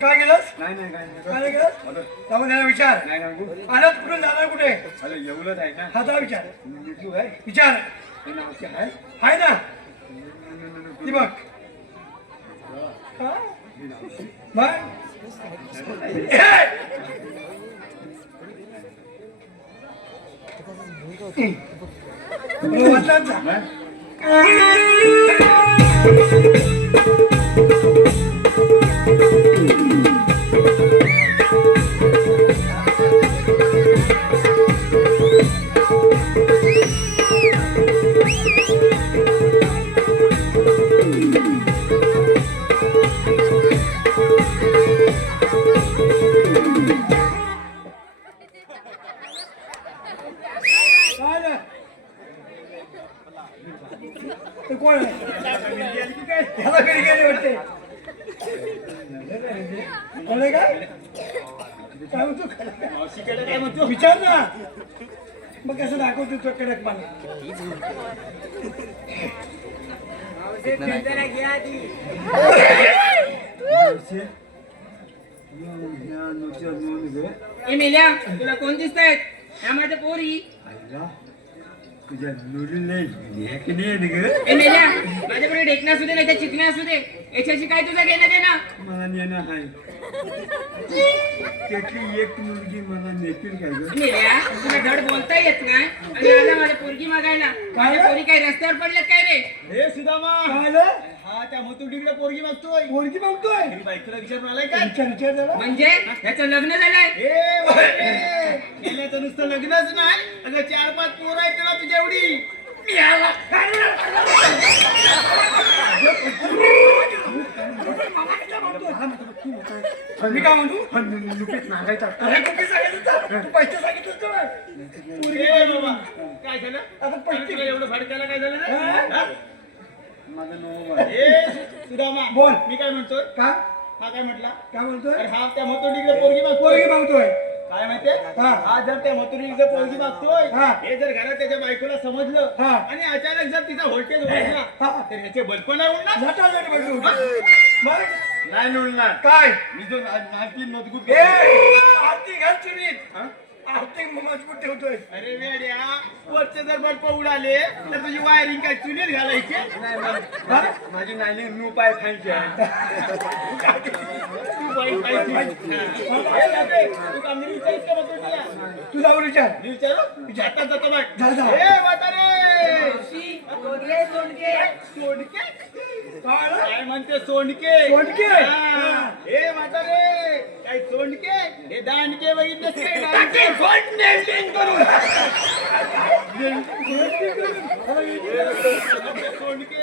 काय केलंस नाही नाही काय केलंस त्यामुळे विचार आलात कुठून जाणार कुठे एवढंच आहे का हा जा विचार विचार आहे ना ती बघ ते कोण आहे? ह्याला कधी गेले वाटते कोण आहे काय? काय म्हणतो मावशीकडे काय म्हणतो? विचार ना मग कसं दाखवतो तो कडक पाणी ए मेल्या तुला कोण दिसतायत ह्या माझ्या पोरी तुझ्या मुलीला की नाही ग ए मेल्या माझ्याकडे ढेकणं असू दे नाही तर चिकण्या असू दे याच्याशी काय तुझं घेणं देणं मला नेणं आहे त्यातली एक मुलगी मला नेतील काय ग मेल्या तुला धड बोलता येत नाही आणि आला माझ्या पोरगी मागायला माझ्या पोरी काय रस्त्यावर पडल्यात काय रे हे सुदामा काय झालं? हा त्या मुतुडीकडे पोरगी मागतोय पोरगी मागतोय घरी बायकोला विचारून आलाय काय? विचार जरा. म्हणजे ह्याचं लग्न झालंय ए बापरे! गेल्याचं नुसतं लग्नच नाही अगं 4-5 पोरं आहेत त्याला तुझ्या एवढी मी आला. मी काय म्हणतो लुकीत नागायचा अरे कुठे सांगितलं तू पैसे सांगितलं तर ए बाबा, काय झालं आता पैसे तुला एवढं फडकायला काय झालं रे? हा? हा? माझं नवं ए सुदामा बोल. मी काय म्हणतोय का हा काय म्हटला काय म्हणतोय अरे हा त्या मुतुडीकडे पोरगी मागतोय पोरगी मागतोय काय माहितीये हा. हा जर त्या मथुरीकडे पोरगी मागतोय हा. हे जर घरात त्याच्या बायकोला समजलं हा. आणि अचानक जर तिचा व्होल्टेज उडला हा. तर ह्याचे बल्ब नाही उडणार लाटाळलेली बाजू होती. मग नाही उडणार काय मी जो नाती मजबूत ए करतोय. आरती घाल चुरीत आरती मजबूत ठेवतोय अरे वेड्या वरचे जर बल्ब उडाले तर तुझी वायरिंग काय चुलीत घालायची माझी नाली नू पाय खायची तू काम नाही विचारस का मथुरीला? तू जाऊन विचार मी विचारू विचारतात जातो बघ जा, जा. ए म्हातारे सोंडके काय काय म्हणते सोंडके सोंडके? हा. ए म्हातारे काय सोंडके हे दांडके बघितलेस काय दांडके? सोंडके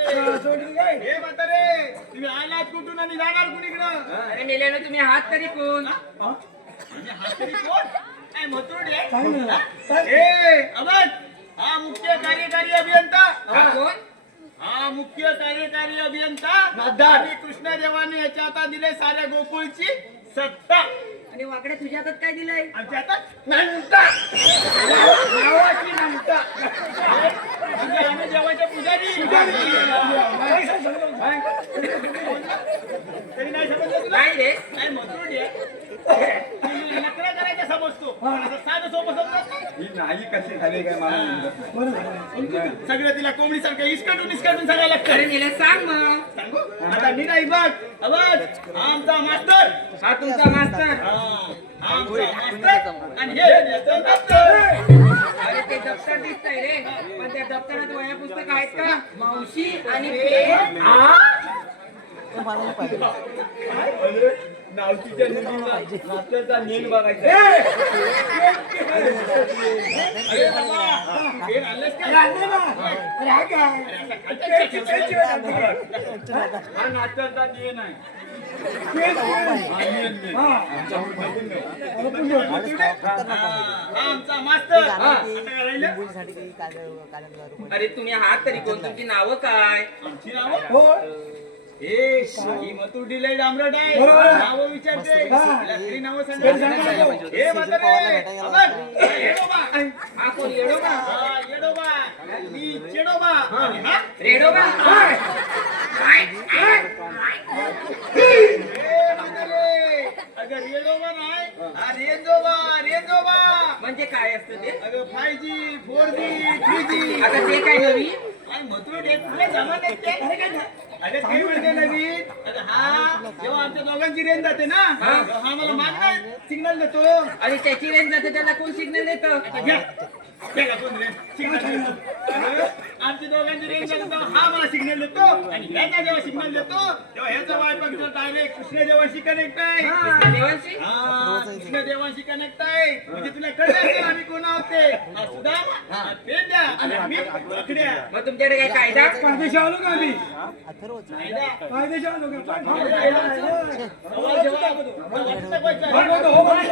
हे म्हातारे तुम्ही आलात कुठून आणि जाणार कुणीकडं अरे मेल्यानं तुम्ही हात तरी कोण म्हणजे हा तरी कोण काय मथुरडी आहे? सांग ना. हा? ए अबद हा मुख्य कार्यकारी अभियंता हा कोण हा मुख्य कार्यकारी अभियंता आणि कृष्णदेवाने याच्या हातात दिले साऱ्या गोकुळची सत्ता आणि वाकड्या तुझ्या हातात काय दिलंय आमच्या हातात नंटा नावाची नंटा म्हणजे आम्ही देवाच्या पुजारी तरी नाही समजलं तुला काय रे काय मथुरडी आहे नकरा करायचा समजतो असं साधं सोपं समजत नाही कशी झाली काय मला सगळं तिला कोंबडी सारखं इसकटून सांगायला लागतं अरे मेल्या सांग मग सांगू आता मी नाही बघ आवाज आमचा मास्तर हा तुमचा मास्तर हा आमचा मास्तर आणि हे याचं दप्तर. अरे ते दप्तर दिसतंय रे पण त्या दप्तरात वह्या पुस्तक आहेत का मावशी आणि पेन नावतीच्या मुलीला मास्टरचा नेम बघायचा अरे बाबा, हे आणलंस का? हा नास्टरचा नियम आहे आमचा मास्तर आता काय राहिलं? अरे तुम्ही हात तरी कोण तुमची नावं काय आमची नावं ही मथुरडी लय डांबरट आहे नावं विचारते तिला खरी नावं सांगायला हे म्हातारे अबक, येडोबा. हा कोण येडोबा हा, येडोबा मी चेडोबा आणि हा रेडोबा हे म्हातारे अगं रेडोबा नाही हा रेंजोबा म्हणजे काय असतं ते अगं 5G 4G 3G आता ते काय नवीन काय मथुरडी आहे, तुला जमात आहे ते? अरे ते म्हणजे नवीन अगं हा जेव्हा आमच्या दोघांची रेंज जाते ना तेव्हा हा मला मागणार सिग्नल देतो आणि त्याची रेंज जाते त्याला कोण सिग्नल देतं घ्या त्याला कोण रे? सिग्नल देतो. आमच्या दोघांची रेंज झाली तेव्हा हा मला सिग्नल देतो आणि ह्याचा जेव्हा सिग्नल देतो तेव्हा ह्याचा वायफाय डायरेक्ट कृष्ण देवाशी कनेक्ट आहे. देवांशी हा, कृष्ण देवाशी कनेक्ट आहे. म्हणजे तुला कळलं असेल आम्ही कोण आहोत ते. हा सुदामा, हा पेंड्या आणि आम्ही पकड्या. मग तुमच्याकडे काय कायदा कायदेशी आलो का आम्ही कायदा. कायदेशी आलो का आवाज जेव्हा आवाज दाखवायचा. हो बघा.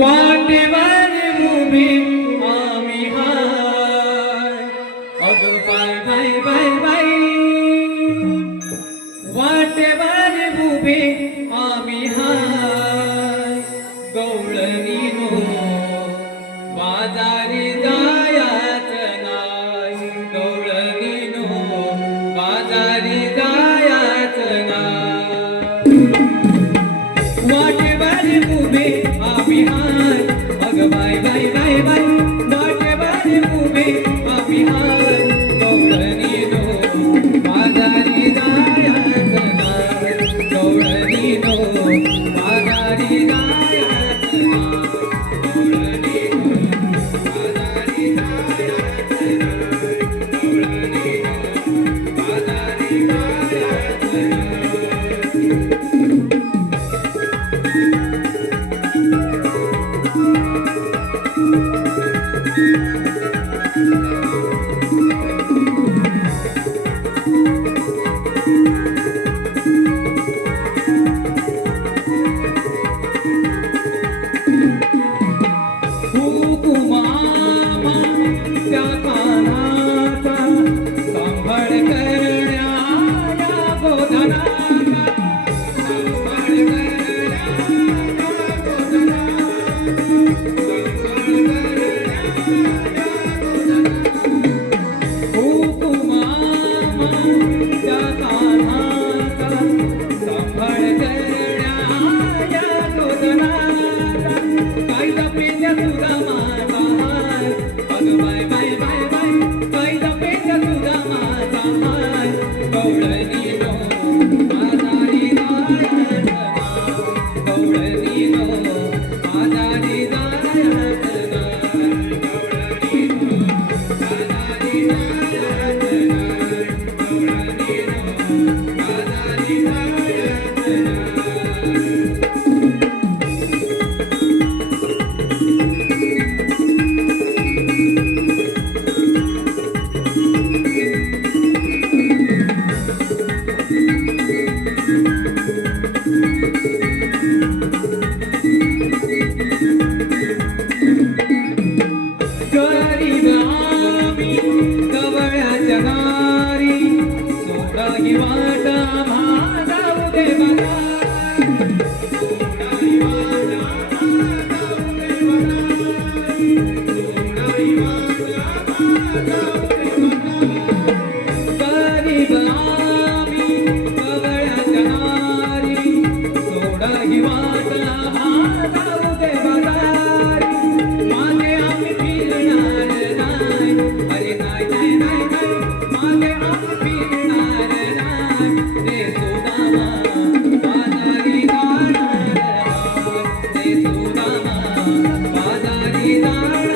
वाटेवर उभे आम्ही हाय अगं बाय बाय बाय बाय वाटेवर उभे आम्ही हाय गवळणीनो बाजारी जायाचं नाही गवळणीनो बाजारी जायाचं नाही वाटेवर उभे आम्ही हाय अगं बाय बाय बाय बाय वाटेवर उभे आम्ही हाय गवळणीनो बाजारी जायाचं नाही गवळणीनो बाजारी जायाचं नाही गवळणीनो बाजारी जायाचं नाही गवळणीनो बाजारी जायाचं नाही हुकुमामा त्या कानाचा सांभाळ करण्याया गोधनाचा सांभाळ करण्याया गोधनाचा सांभाळ करण्याया हुकुमामा त्या कानाचा सांभाळ करण्याया गोधनाचा कायदा पेंड्या तुझा माझा हाय अगं बाय बाय बाय बाय कायदा पेंड्या तुझा माझा हाय गवळणीनो बाजारी जायाचं नाही गवळणीनो बाजारी जायाचं नाही गवळणीनो बाजारी जायाचं नाही गवळणीनो बाजारी जायाचं नाही गरीब आम्ही गवळ्याच्या नारी सोडाही वाटा भाजाऊ दे बघा सोडाही वाटा भाजाऊ दे बघा सोडाही वाटा भाजाऊ दे बघा गरीब आम्ही गवळ्याच्या नारी सोडाही वाटा भाजाऊ दे बघा मागे आम्ही फिरणार नाही अरे नाही नाही नाही नाही मागे आम्ही फिरणार नाही रे सुदामा बाजारी जाणार रे सुदामा बाजारी जाणार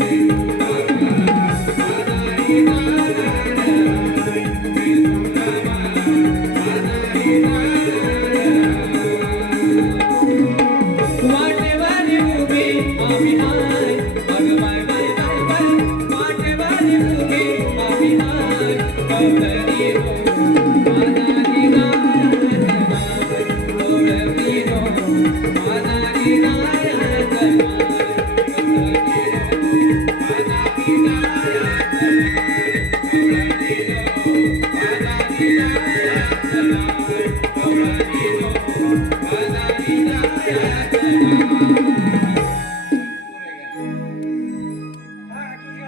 रे सुदामा बाजारी जाणार रे सुदामा बाजारी जाणार वाटेवर उभे आम्ही हाय अगं बाय बाय बाय बाय वाटेवर उभे आम्ही हाय गवळणीनो बाजारी जायाचं नाही गवळणीनो बाजारी जायाचं नाही गवळणीनो बाजारी जायाचं नाही गवळणीनो बाजारी जायाचं नाही गवळणीनो बाजारी जायाचं नाही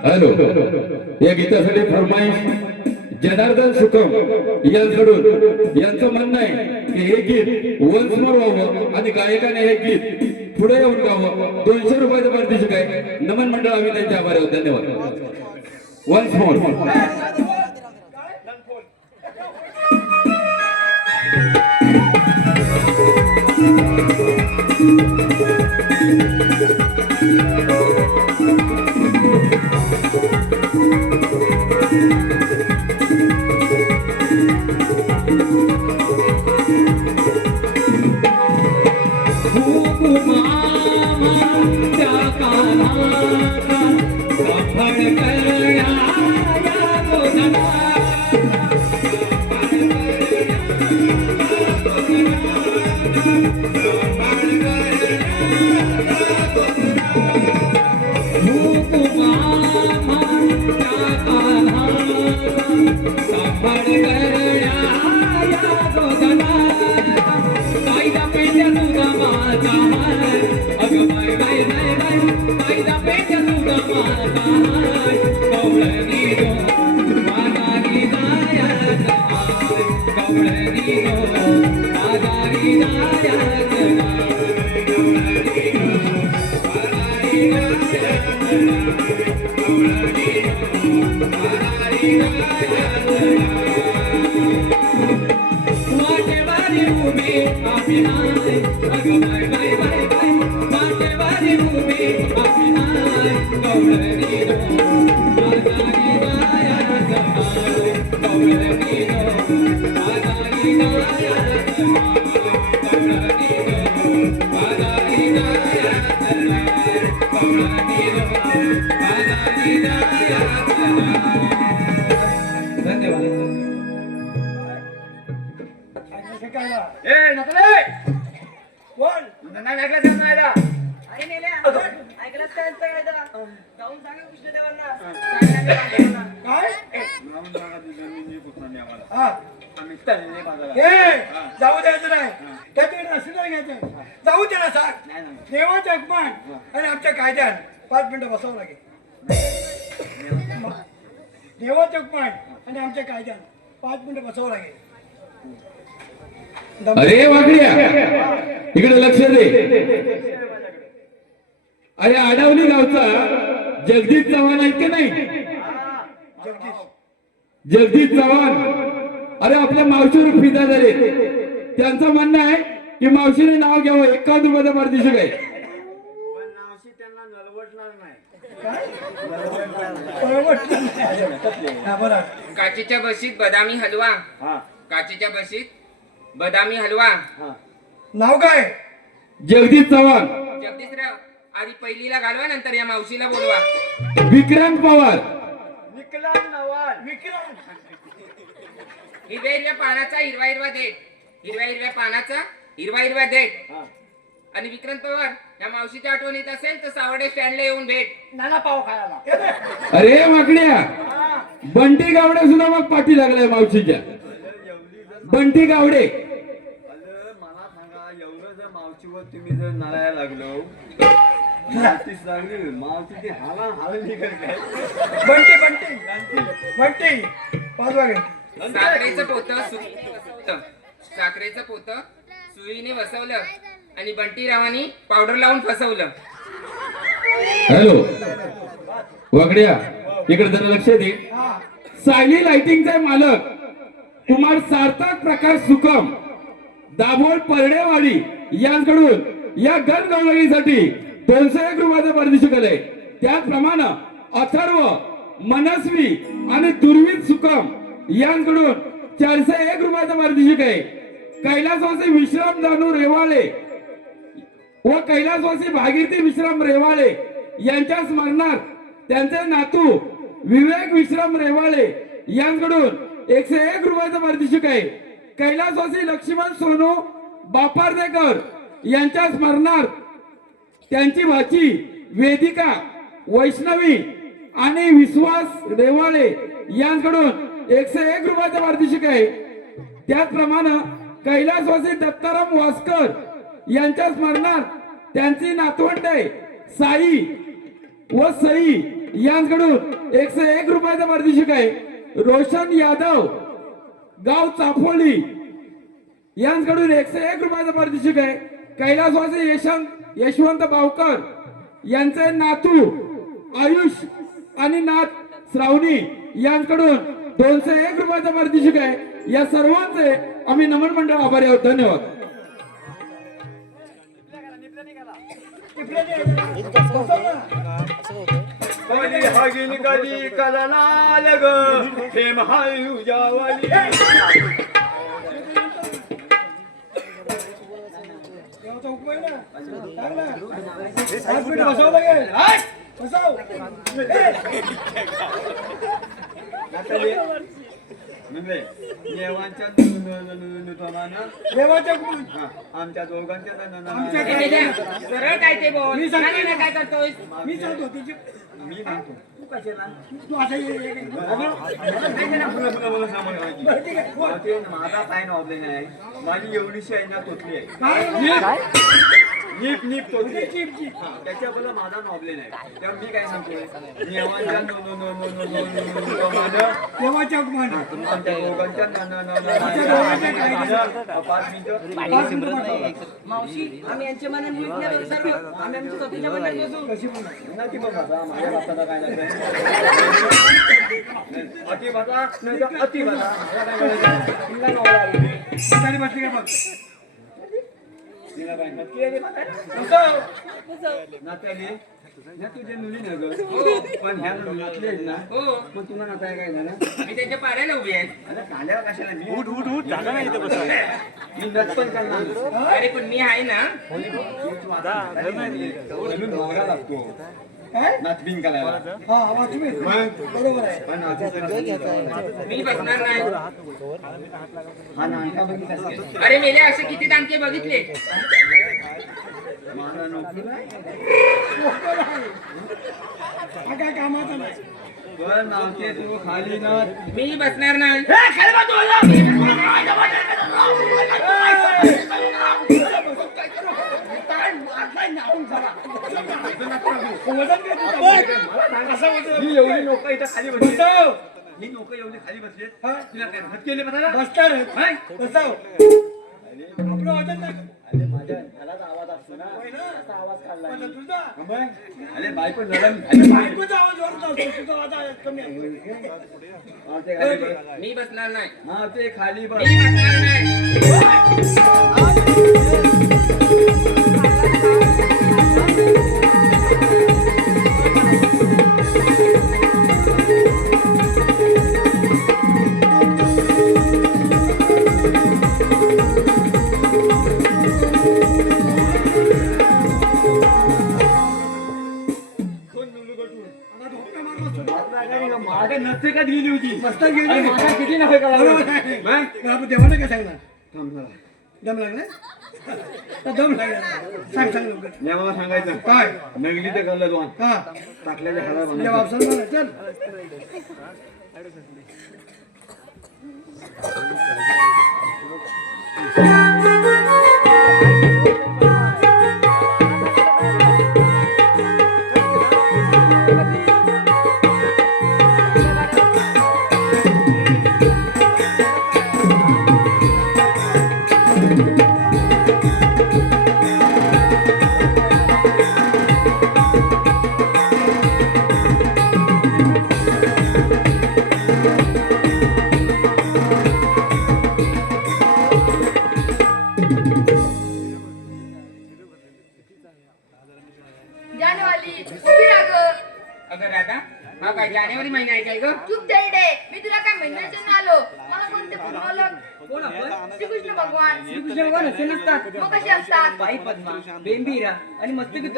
हॅलो या गीतासाठी फरमाईश जनार्दन सुकम यांच्याकडून यांचं म्हणणं आहे की हे गीत वन्स मोर व्हावं आणि गायकाने हे गीत पुढे येऊन गावं 200 रुपयाचं पारितोषिक आहे. नमन मंडळ आम्ही त्यांचे आभारी आहोत. धन्यवाद. वन्स मोर ए नकले कोण नाही ऐकलं जात नाही आला. अरे मेल्या, ऐकलंस का यांचं काय जरा? जाऊन सांगा कृष्णदेवांना. सांगा मी बांधवांना. काय हा आम्ही तळले बाजारात. ए जाऊ द्यायचं नाही त्याच्याकडे असं नाही घ्यायचं जाऊ दे ना सांग नाही नाही देवाच्या अपमान आणि आमच्या कायद्यात 5 मिनिटं बसावं लागेल देवाच्या अपमान आणि आमच्या कायद्यात 5 मिनिटं बसावं लागेल अरे वाकड्या इकडे लक्ष दे. अरे आडावली गावचा जगदीश चव्हाण आहेत का नाही? जगदीश चव्हाण अरे आपल्या मावशीवर फिदा झाले. त्यांचं म्हणणं आहे की मावशीने नाव घ्यावं 51 रुपयाचा पारितोषिक आहे. पण नावशी त्यांना नलवटणार नाही. हा बरं काचेच्या बशीत बदामी हलवा. हा काचेच्या बशीत बदामी हलवा. हा नाव काय जगदीश चव्हाण. जगदीशराव आधी पहिलीला घालवा, नंतर या मावशीला बोलवा. विक्रांत पवार. विकलांग नवाल. विक्रांत हिरव्या हिरव्या पानाचा हिरवा हिरवा देठ. हिरव्या हिरव्या पानाचा हिरवा हिरवा देठ. हा आणि विक्रांत पवार या मावशीच्या आठवण येत असेल तर सावर्डे स्टँडला येऊन भेट. नाना पाव खायला. अरे वाकड्या बंटी गावडे सुद्धा मग पाठी लागलाय मावशीच्या. बंटी गावडे मला सांगा एवढं जर मावशीवर तुम्ही जर नाळायला लागलो मावशी सांगली मावशीची हालली काय बंटी बंटी बंटी 5 वागे साखरेचं पोतं सुईने बसवलं आणि बंटीरावांनी पावडर लावून फसवलं. हॅलो वाकड्या इकडे जरा लक्ष दे. सायली लाइटिंगचे मालक कुमार सार्थक प्रकाश सुकम दाभोळ परडेवाडी यांकडून या गणगौरवीसाठी 201 रुपयाचा पारितोषिक आलंय. त्याचप्रमाणे अथर्व मनस्वी आणि दुर्वित सुकम यांकडून 401 रुपयाचा पारितोषिक आहे. कैलासवासी विश्राम जानू रेवाळे व कैलासवासी भागीरथी विश्राम रेवाळे यांच्या स्मरणार्थ त्यांचे नातू विवेक विश्राम रेवाळे यांकडून 101 रुपयाचा पारितोषिक आहे. कैलासवासी लक्ष्मण सोनू बापार्देकर यांच्या स्मरणार्थ त्यांची भाची वेदिका वैष्णवी आणि विश्वास रेवाळे यांकडून 101 रुपयाचा पारितोषिक आहे. त्याचप्रमाणे कैलासवासी दत्ताराम वास्कर यांच्या स्मरणार्थ त्यांची नातवंडे साई व सई यांकडून 101 रुपयाचा पारितोषिक आहे. रोशन यादव गाव चाफोली यांकडून 101 रुपयाचा पारितोषिक आहे. कैलासवासी यशवंत बावकर यांचे नातू आयुष आणि नात श्रावणी यांकडून 201 रुपयाचा पारितोषिक आहे. या सर्वांचे आम्ही नमन मंडळ आभारी आहोत. धन्यवाद. कधी हागीन कधी कलनाल ग हे महायुजावाली देवाचा हुकूम आहे ना सांग ना 5 मिनिट बसावं लागेल बसाव म्हणजे देवांच्या देवाच्या हुकूम आमच्या दोघांच्या आमच्या ए, मेल्या, सरळ काय ते बोल मी सांगतो. नाही, नाही, काय करतोय मी सांगतो तिची मी म्हणतो तू असं ये माझा काय नॉबलेन आहे माझी एवढीशी आहे ना तोतली आहे काय नीप नीप तोतली चिप चिप त्याच्याबद्दल माझा नॉबलेन आहे तेव्हा मी काय सांगतोय देवांच्या देवाच्या हुकमानं आमच्या दोघांच्या 5 मिनिटं मावशी आम्ही यांच्या मनात नीट नाही बसणार आहोत. आम्ही आमच्या स्वतःच्या मनात बसू कशी म्हणा नाही ती बघ आता माझ्या बापाचा काय नाही अति भाता नाही तर अति भाता मला काय करायचं? तिला नवरा आला. म्हातारी बसली का बघ तिला काय नक्की आहे रे म्हातारा? नात्याने ना तुझे मुली न ग पण ह्या नातले आहेत ना हो मग तुम्हाला आता काय झालं मी त्यांच्या पाऱ्याला उभी आहे अरे कांद्यावर कशाला मी जागा नाही इथं बसा मी नट पण करणार अरे पण मी आहे ना म्हणून नवरा लागतो काय नाचबिन करायला हा वाचवी बरोबर आहे पण नाचबिन मी बसणार नाही हा नानका बघितला अरे मेले असे किती दांडके बघितले माझा नोकरी हा काय कामाचा नाही पण नाचते तू खाली नाच मी बसणार नाही ही एवढी लोक इथं खाली बसली ही लोक एवढी खाली बसली तिला काय हात केले बघा बसणार बसाव आपलं वाटत नाही अरे माझ्या घरात आवाज असतो ना असा आवाज काढला पण तुझा मग अरे बायको नरम बायकोचा आवाज जोरात असतो तुझा आवाज कमी आहे ते खाली बस मी बसणार नाही हा ते खाली बस मी बसणार नाही मागे नसते का दिली होती मस्त गेली अरे मागा किती नव्हे का बरोबर आहे. मग? पण आपण देवाला काय सांगणार थांब जरा. दम लागला तर दम लागला सांग सांग लवकर देवाला सांगायचं काय नगली तर कळलं दोन हा टाकलेल्या हाडा देवा आपसाला म्हणा, चल जानवाली उभी राहा गं. अगं दादा हा काय जानेवारी महिना आहे काय ग चूक तेरडे मी तुला काय महिन्याच्या आलो मला कोणते पूर्ण कोण आपण श्रीकृष्ण भगवान श्रीकृष्ण भगवान असे नसतात मग कसे असतात बाई पद्मा बेंबीरा आणि मस्तकी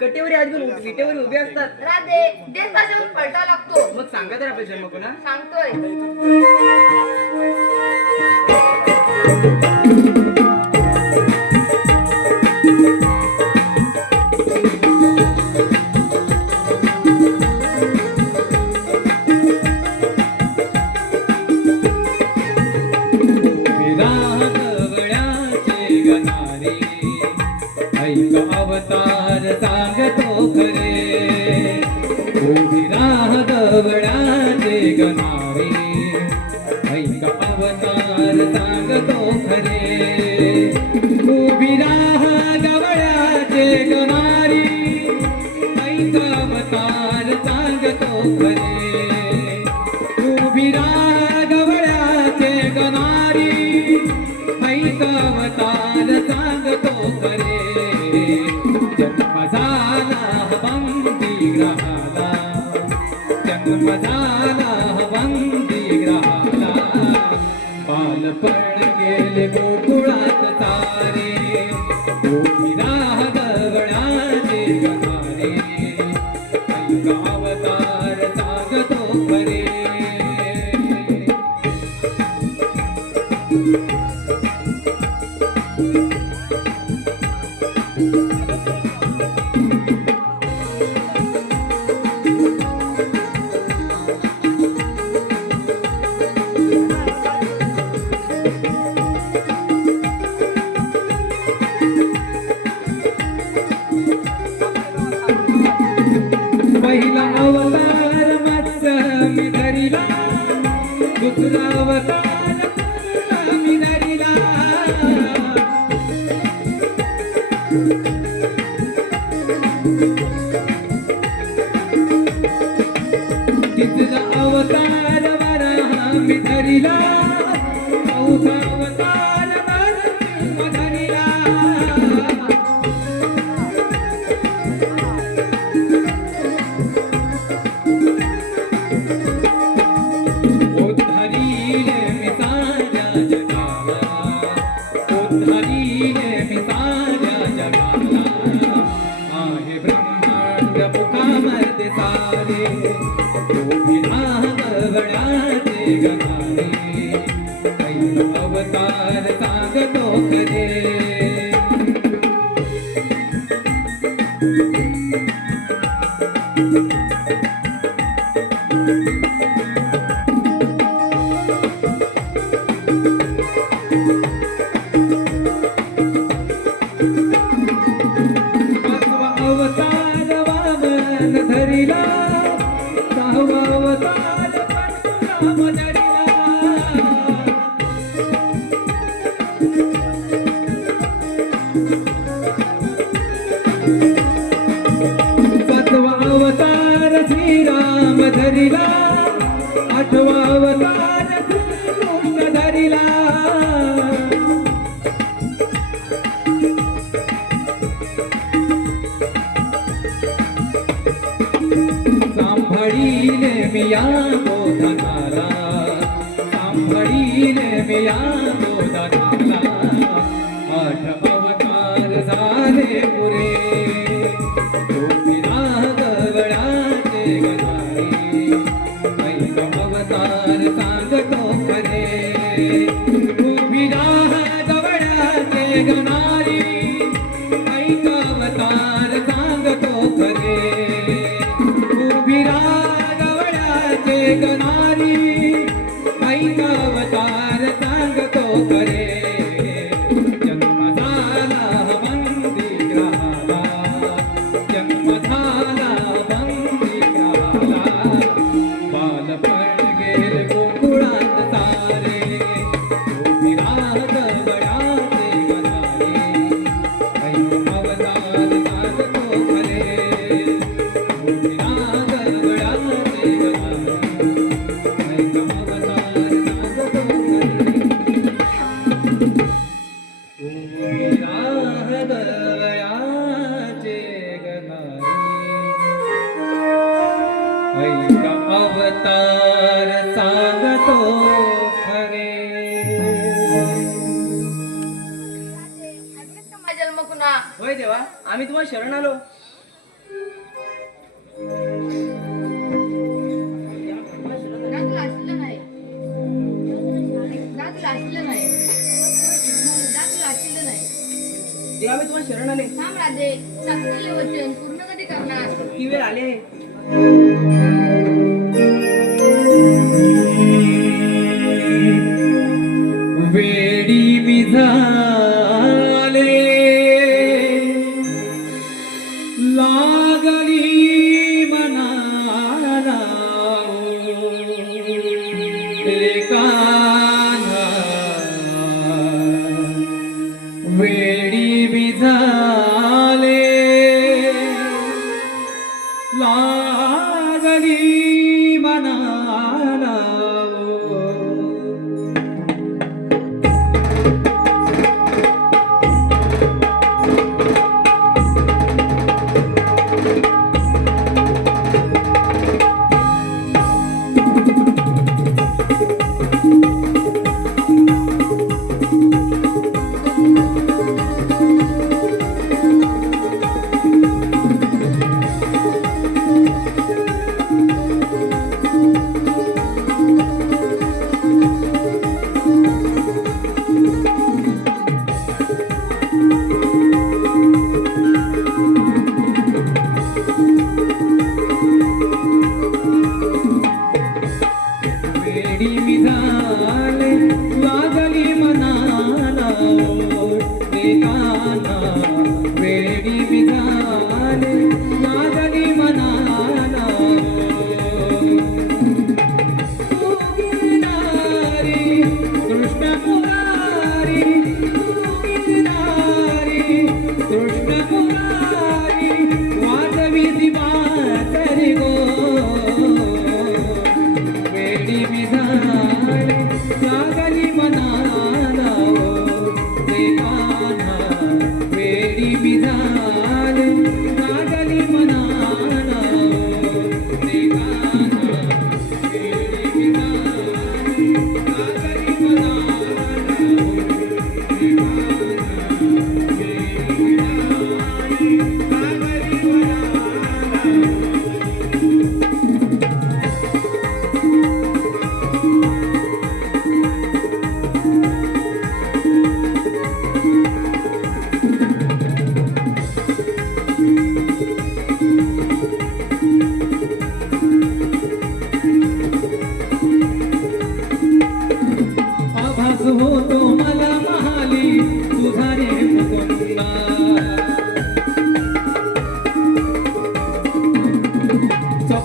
कटेवर आजून विटेवर उभे असतात राधे देशा जेवून पलटा लागतो मग सांगा तर आपला जन्म पुन्हा सांगतोय विरागवळ्याचे गणारे ऐक अवतार सांगतो खरे विरागवळ्याचे गणारे ऐक अवतार सांगतो खरे विरागवळ्याचे गणारी ऐक अवतार सांगतो खरे विरागवळ्याचे गणारी ऐक अवतार सांगतो खरे जन्म ग्रहाला जन्म झाला वंदी ग्रहाला बालपण गेले गोकुळात तारे गोपीरा गवळाचे गणारे ऐका अवतार सांगतो खरे पहिला अवतार मत्स्य मी धरिला दुसरा अवतार मी धरिला तिसरा अवतार वराह मी धरिला चौथा अवतार नरसिंह धरिला उद्धरीले मी साऱ्या जगाला उद्धरीले मी साऱ्या जगाला आहे ब्रह्मांड मुखामध्ये सारे गोपीना गवळाचे गणारे कैक अवतार सांगतो खरे पाचवा अवतार वामन धरिला सहावा अवतार परशुराम धरिला सातवा अवतार श्रीराम धरिला आठवा अवतार कृष्ण धरिला सांभाळीले मिया गोधनाला सांभाळीले मिया गोधनाला आठ अवतार झाले पुरे गोपीना गवळाचे गणारे ऐक अवतार सांगतो खरे गोपीना गवळाचे गणारे ऐक अवतार सांगतो खरे उभिरा गवळाचे गणारी ऐक अवतार सांगतो खरे जन्म झाला वंदी ग्रहाला जन्म झाला वंदी ग्रहाला बालपण गेले गोकुळात तारे उभिरा गवळाचे गणारे ऐक अवतार सांगतो खरे अवतार सांगतो खरे ऐकलंस का माझा जन्म कुणा होय देवा आम्ही तुम्हाला शरण आलो नाक लाचलं नाही नाक लाचलं नाही नाक लाचलं नाही देवा मी तुम्हाला शरण आले थांब राधे सांगितलेले वचन पूर्ण कधी करणार ती वेळ आली आहे वेडी मी झाले लागली मनाला रे कान्हा वेडी मी झाले लागली मनाला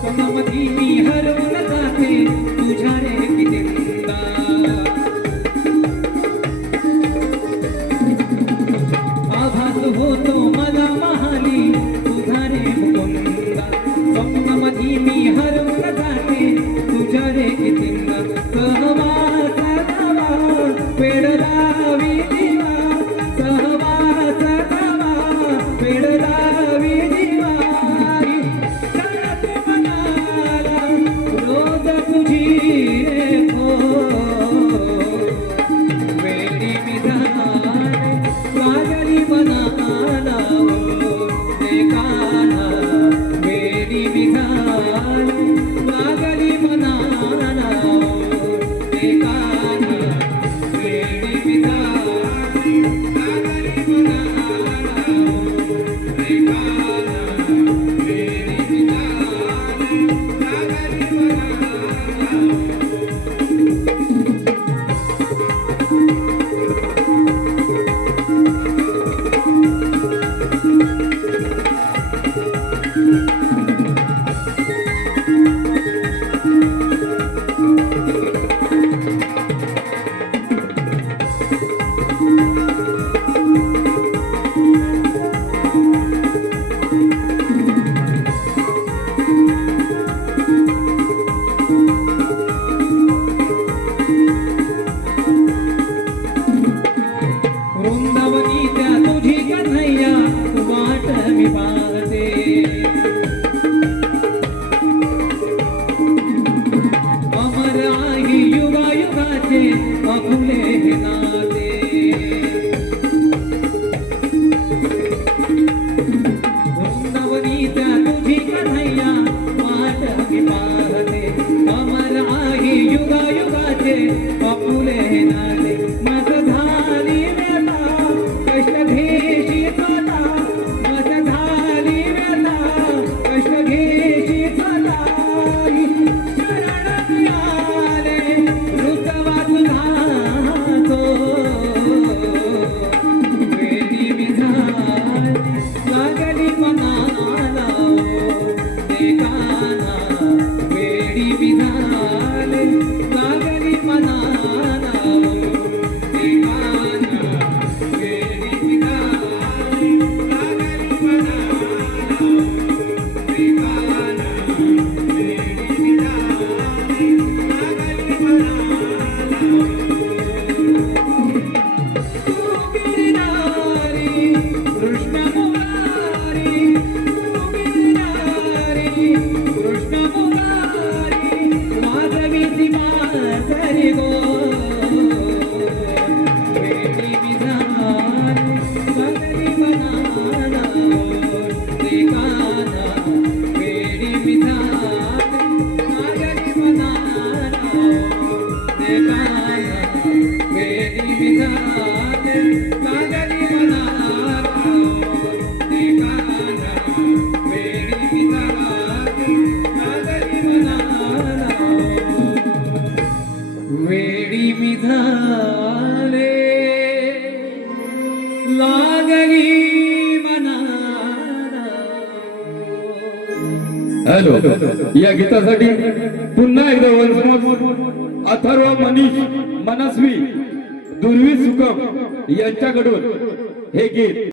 स्वप्नामधी मी हरवून जाते तुझ्या रे कितींदा आभास होतो मला महाली तुझा रे मुकुंदा स्वप्नामधी मी हरवून जाते तुझ्या रे कितींदा सहवास नवा पेडलावी दिवा सहवास नवा पेडलावी दिवारी करत मनाला रोज तुझी रे वेडी विधान लागली मनाला देखाना वेडी विधान लागली मनाला देखाना वेडी विधान लागली मनाला देखाना वेडी विधान लागली मनाला वृंदावनी त्या तुझी कन्हैया वाट मी पाहते अमर आहे युगायुगाचे अफुले हे नाते वृंदावनी त्या तुझी कन्हैया वाट मी पाहते अमर आहे युगायुगाचे अफुले हे नाते मज झाली व्यथा कष्ट घेशी स्वता मज झाली व्यथा कष्ट घेशी स्वता शरण मिळाले ऋतवा तुझाचो वेडी विधान लागली मनाला देखाना वेडी विधान लागली मनाला देखाना वेडी विधान लागली मनाला देखाना वेडी विधान लागली मनाला तू गिरणारी कृष्ण मुरारी तू गिरणारी कृष्ण मुरारी माधवी माधरी गो वेडी विधान लागली मनाला देखाना वेडी विधान लागली मनाला देखाना वेडी विधान लागली मनाला देखाना वेडी विधान लागली मनाला वेडी विधाने लागली मनाला. हॅलो, या गीतासाठी पुन्हा एकदा वन्स अथर्व मनीष मनस्वी दुर्वी सुकम यांच्याकडून हे गीत